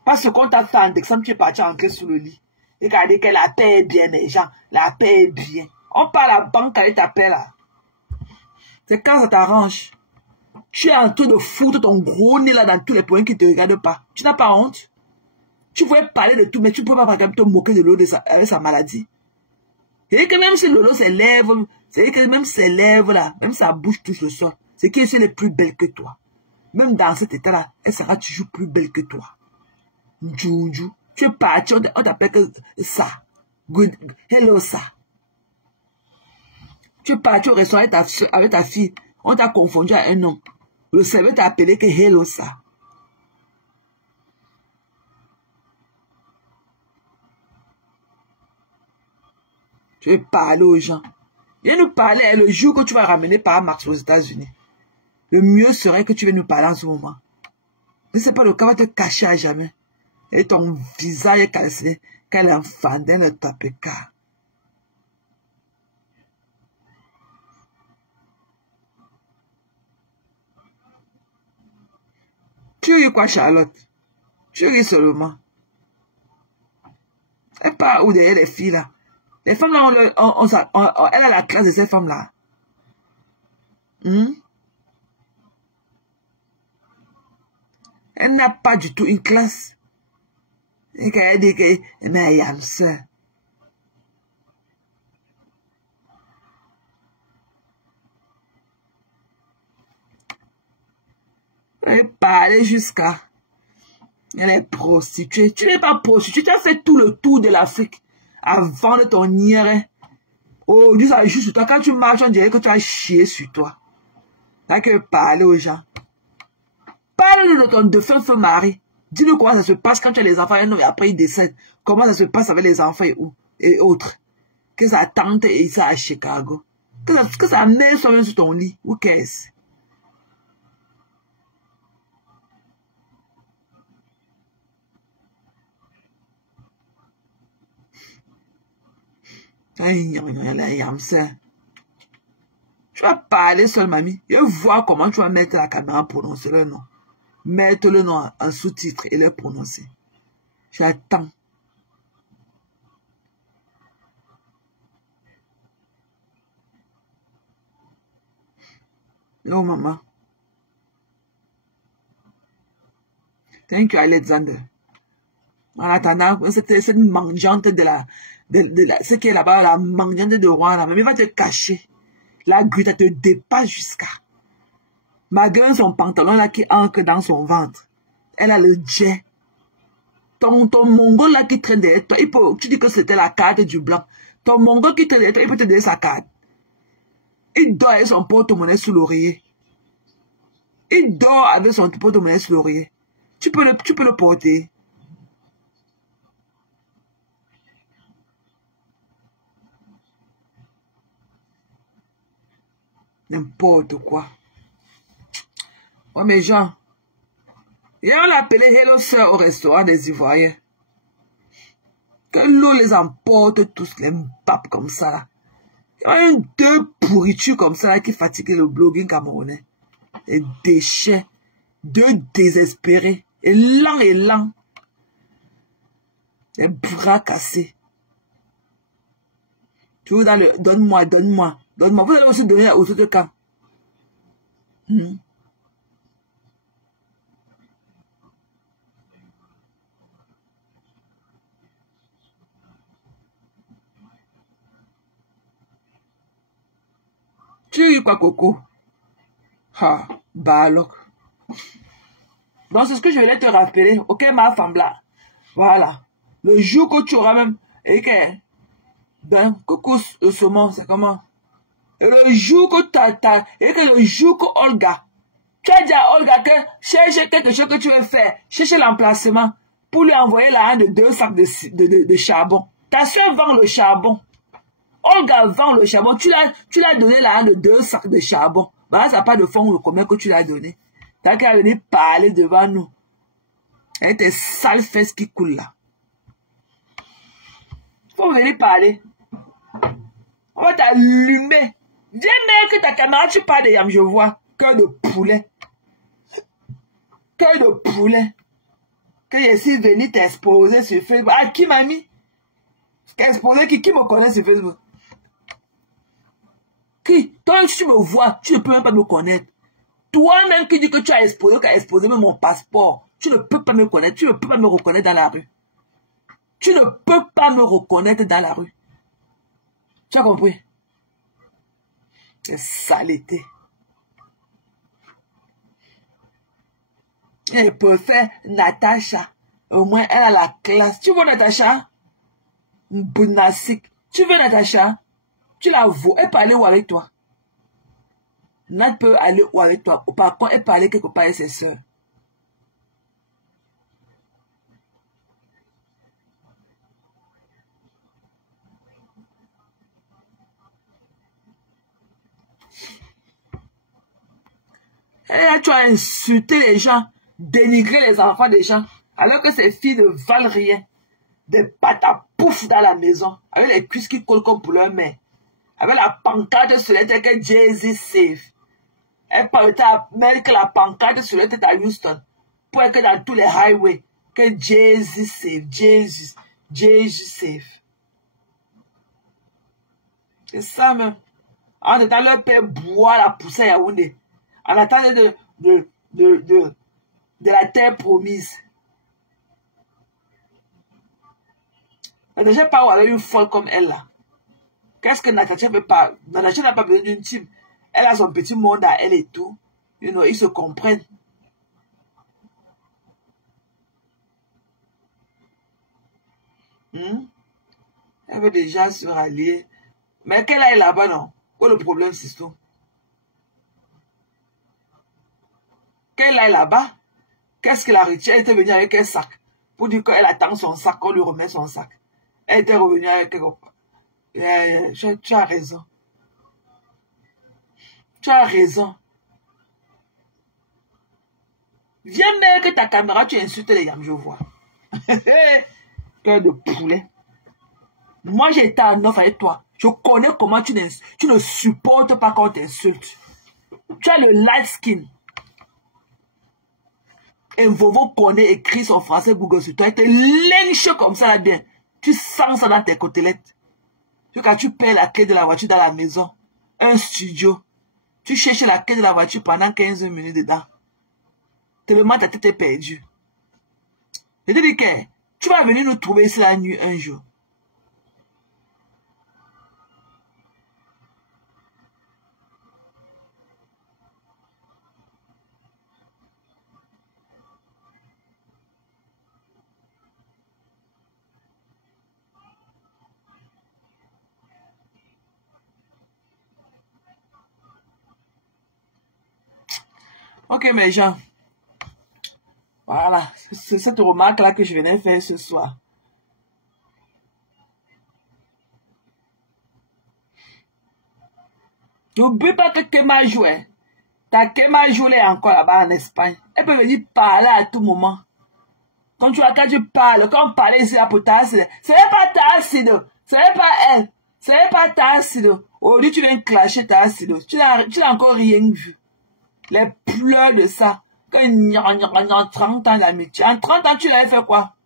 Parce qu'on t'attend, d'exemple, tu es parti entrer sous le lit. Regardez que la paix est bien, mes gens. La paix est bien. On parle à la banque avec ta paix là. C'est quand ça t'arrange. Tu es en train de foutre ton gros nez là dans tous les points qui ne te regardent pas. Tu n'as pas honte. Tu pouvais parler de tout, mais tu ne peux pas par exemple te moquer de Lolo avec sa maladie. C'est que même si Lolo ses lèvres, c'est que même ses lèvres là, même sa bouche touche le sol, c'est qu'elle est plus belle que toi. Même dans cet état-là, elle sera toujours plus belle que toi. Ndjoundjou, tu es parti, on t'appelle que ça. Good, hello ça. Tu es parti au restaurant avec ta fille, on t'a confondu à un homme. Le serveur t'a appelé que hello ça. Tu veux parler aux gens. Viens nous parler le jour que tu vas ramener par Max aux États-Unis. Le mieux serait que tu viennes nous parler en ce moment. Mais ce n'est pas le cas, va te cacher à jamais. Et ton visage est calciné, quel enfant d'un ne tape cas. Tu ris quoi, Charlotte? Tu ris seulement. Elle part où derrière les filles là? Les femmes là, elle a la classe de ces femmes là. Elle n'a pas du tout une classe. Et qu'elle dit que, mais yam ça. Elle parlait jusqu'à. Elle est prostituée. Tu n'es pas prostituée. Tu as fait tout le tour de l'Afrique avant de ton IRE Oh, dis ça juste sur toi. Quand tu marches, on dirait que tu as chié sur toi. T'as que parler aux gens. Parle de ton défunt feu mari. Dis-nous comment ça se passe quand tu as les enfants et après ils décèdent. Comment ça se passe avec les enfants et autres. Que sa tante et ça à Chicago. Que sa mère soit sur ton lit. Who cares? Tu vas parler seul, mamie. Je vois comment tu vas mettre la caméra pour prononcer le nom. Mettre le nom en sous-titre et le prononcer. J'attends. Yo, maman. Thank you, Alexander. En attendant, cette mangeante ce qui est là-bas, la mangeante de Rouen, là, mais va te cacher. La grue, elle te dépasse jusqu'à. Malgré son pantalon là qui ancre dans son ventre. Elle a le jet. Ton mongol là qui traîne derrière toi, tu dis que c'était la carte du blanc. Ton mongol qui traîne derrière toi, il peut te donner sa carte. Il dort avec son porte-monnaie sous l'oreiller. Il dort avec son porte-monnaie sous l'oreiller. Tu peux le porter. N'importe quoi. Ouais, mais Jean, hier on l'a appelé Hello Sœur au restaurant des Ivoiriens. Que l'eau les emporte tous, les papes comme ça là. Il y a deux pourritures comme ça là qui fatiguent le blogging camerounais. Des déchets, deux désespérés, et lents. Les bras cassés. Toujours dans le donne-moi. Vous allez aussi donner aux autres camps. Tu as eu quoi, Coco? Ah, Balok. Donc, c'est ce que je voulais te rappeler. Ok, ma femme là. Voilà. Le jour que tu auras même. Et que. Ben, Coco, le saumon, c'est comment? Et le jour que et que le jour que Olga. Tu as dit à Olga que cherche quelque chose que tu veux faire. Cherche l'emplacement. Pour lui envoyer la de 2 sacs de charbon. Ta soeur vend le charbon. Olga vend le charbon. Tu l'as donné la de 2 sacs de charbon. Bah, ça n'a pas de fond le combien que tu l'as donné. T'as qu'à venir parler devant nous. Avec tes sales fesses qui coulent là. Faut venir parler. On va t'allumer. Viens mettre ta caméra, tu parles de yam, je vois. Cœur de poulet. Cœur de poulet. Que je suis venu t'exposer sur Facebook. Ah, qui m'a mis? Exposer qui me connaît sur Facebook? Qui? Toi, si tu me vois, tu ne peux même pas me connaître. Toi-même qui dis que tu as exposé même mon passeport. Tu ne peux pas me connaître. Tu ne peux pas me reconnaître dans la rue. Tu ne peux pas me reconnaître dans la rue. Tu as compris? C'est saleté. Elle peut faire Natacha. Au moins, elle a la classe. Tu veux Natacha? Bounasik. Tu veux Natacha? Tu la vois. Elle peut aller où avec toi? Nat peut aller où avec toi? Par contre, elle peut aller quelque part avec ses soeurs. Et tu as insulté les gens, dénigré les enfants des gens, alors que ces filles ne valent rien. Des patapouf dans la maison, avec les cuisses qui collent comme pour leur mère. Avec la pancarte sur la tête que Jay-Z safe. Elle parle à mettre la pancarte sur la tête à Houston. Pour que dans tous les highways, que Jay-Z safe, Jay-Z safe. C'est ça même. En attendant, leur père boit la poussière à Yaoundé. En attendant de la terre promise. Natacha pas avec une folle comme elle là. Qu'est-ce que Natacha veut pas? Natacha n'a pas besoin d'une team. Elle a son petit monde à elle et tout. You know, ils se comprennent. Elle veut déjà se rallier Mais qu'elle aille là-bas, non? Quoi le problème, c'est tout? Qu'elle aille là-bas, qu'est-ce qu'elle a retiré? Elle était venue avec un sac. Pour dire qu'elle attend son sac, qu'on lui remet son sac. Elle était revenue avec quelque part. Tu as raison. Tu as raison. Viens mettre ta caméra, tu insultes les yams, je vois. Cœur de poulet. Moi, j'ai été en offre avec toi. Je connais comment tu ne supportes pas quand on t'insulte. Tu as le light skin. Et Vovo connaît, écrit son français Google sur toi. Il te lynche comme ça là bien. Tu sens ça dans tes côtelettes. Quand tu perds la clé de la voiture dans la maison, un studio, tu cherches la clé de la voiture pendant 15 minutes dedans. Tellement ta tête est perdue. Je te dis que tu vas venir nous trouver ici la nuit un jour. Ok mes gens. Voilà, c'est cette remarque-là que je venais faire ce soir. N'oublie pas que Kema jouait. Ta Kema jouait encore là-bas en Espagne. Elle peut venir parler à tout moment. Quand tu parles, quand on parlait ici à Potassido, ce n'est pas Tassido, ce n'est pas elle, ce n'est pas Tassido. Aujourd'hui, tu viens clasher Tassido. Tu n'as encore rien vu. Les pleurs de ça. En 30 ans d'amitié. En 30 ans, tu l'avais fait quoi?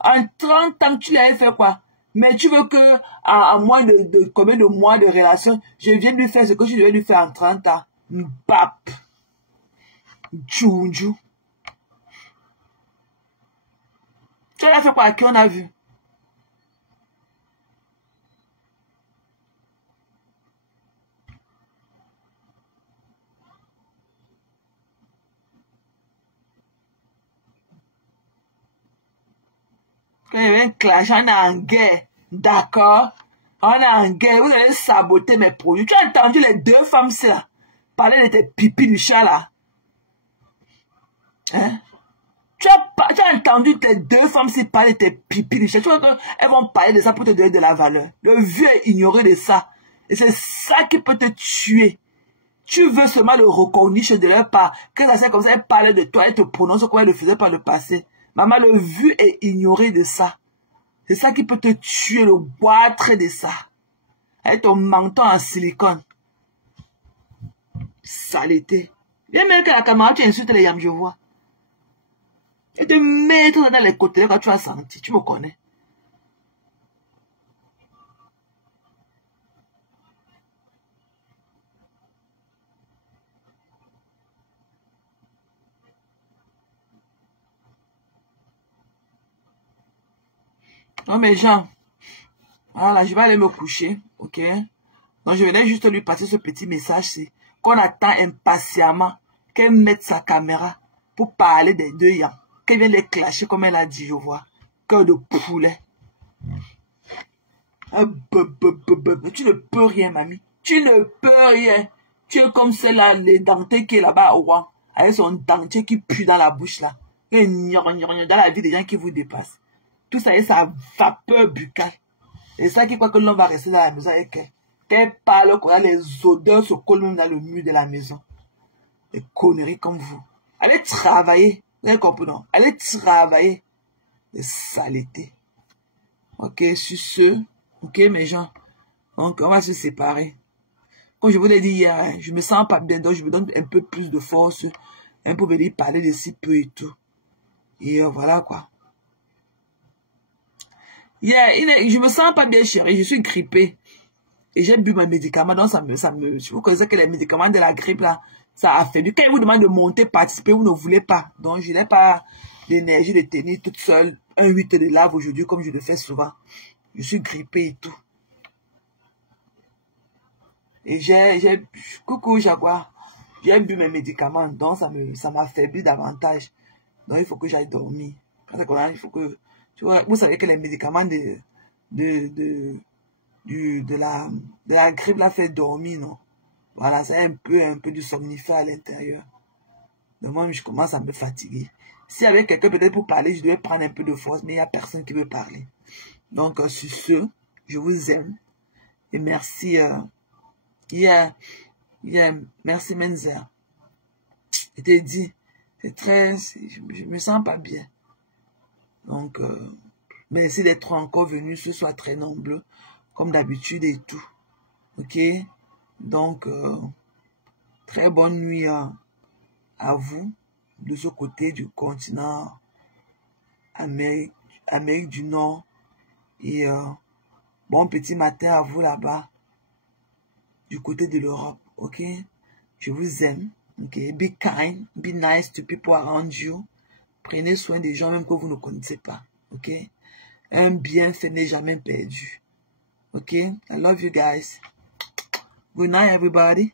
En 30 ans, tu l'avais fait quoi? Mais tu veux que, en moins de combien de mois de relation, je viens lui faire ce que tu devais lui faire en 30 ans? Mbap. Djoudjou. Tu l'as fait quoi? À qui on a vu? Quand il y avait un clash, on est en guerre. D'accord? On est en guerre. Vous allez saboter mes produits. Tu as entendu les deux femmes là parler de tes pipis du chat là? Hein? Tu as entendu tes deux femmes parler de tes pipis du chat? Tu vois qu'elles vont parler de ça pour te donner de la valeur. Le vieux est ignoré de ça. Et c'est ça qui peut te tuer. Tu veux seulement le reconnaître de leur part. Que ça c'est comme ça, elle parle de toi, elle te prononce comme elle le faisait par le passé. Maman, le vu est ignoré de ça. C'est ça qui peut te tuer, le boître de ça. Avec ton menton en silicone. Saleté. Viens même que la caméra, tu insultes les yams, je vois. Et te mettre dans les côtés quand tu as senti. Tu me connais. Non, mes gens. Voilà, je vais aller me coucher. Ok? Donc, je venais juste lui passer ce petit message. C'est qu'on attend impatiemment qu'elle mette sa caméra pour parler des deux yams. Qu'elle vienne les clasher comme elle a dit, je vois. Cœur de poulet. Tu ne peux rien, mamie. Tu ne peux rien. Tu es comme celle-là, les dentiers qui est là-bas au roi. Avec son dentier qui pue dans la bouche là. Et dans la vie des gens qui vous dépassent. Tout ça est sa vapeur buccale. Et ça qui croit que l'homme va rester dans la maison avec elle. Qu'elle parle, qu'on a les odeurs se collent même dans le mur de la maison. Des conneries comme vous. Allez travailler. Vous avez compris, non? Allez travailler. Des saletés. Ok, sur ce. Ok, mes gens. Donc, on va se séparer. Comme je vous l'ai dit hier, je me sens pas bien. Donc, je me donne un peu plus de force. Un peu venir parler de si peu et tout. Et voilà, quoi. Yeah, je me sens pas bien, chérie. Je suis grippée. Et j'ai bu mes médicaments. Donc, vous connaissez que les médicaments de la grippe, là, ça a fait du. Quand ils vous demandent de monter, participer, vous ne voulez pas. Donc, je n'ai pas l'énergie de tenir toute seule un 8 de lave aujourd'hui, comme je le fais souvent. Je suis grippée et tout. Et coucou, Jaguar. J'ai bu mes médicaments. Donc, ça m'affaiblit davantage. Donc, il faut que j'aille dormir. Il faut que. Tu vois, vous savez que les médicaments de de la grippe l'a fait dormir, non? Voilà, c'est un peu du somnifère à l'intérieur. Donc moi, je commence à me fatiguer. S'il y avait quelqu'un peut-être pour parler, je devais prendre un peu de force, mais il n'y a personne qui veut parler. Donc, sur ce, je vous aime. Et merci, merci Menzer. Je t'ai dit, je me sens pas bien. Donc, merci d'être encore venu, ce soit très nombreux, comme d'habitude et tout. Ok? Donc, très bonne nuit à vous, de ce côté du continent Amérique du Nord. Et bon petit matin à vous là-bas, du côté de l'Europe. Ok? Je vous aime. Ok? Be kind, be nice to people around you. Prenez soin des gens même que vous ne connaissez pas. Ok? Un bienfait n'est jamais perdu. Ok? I love you guys. Good night, everybody.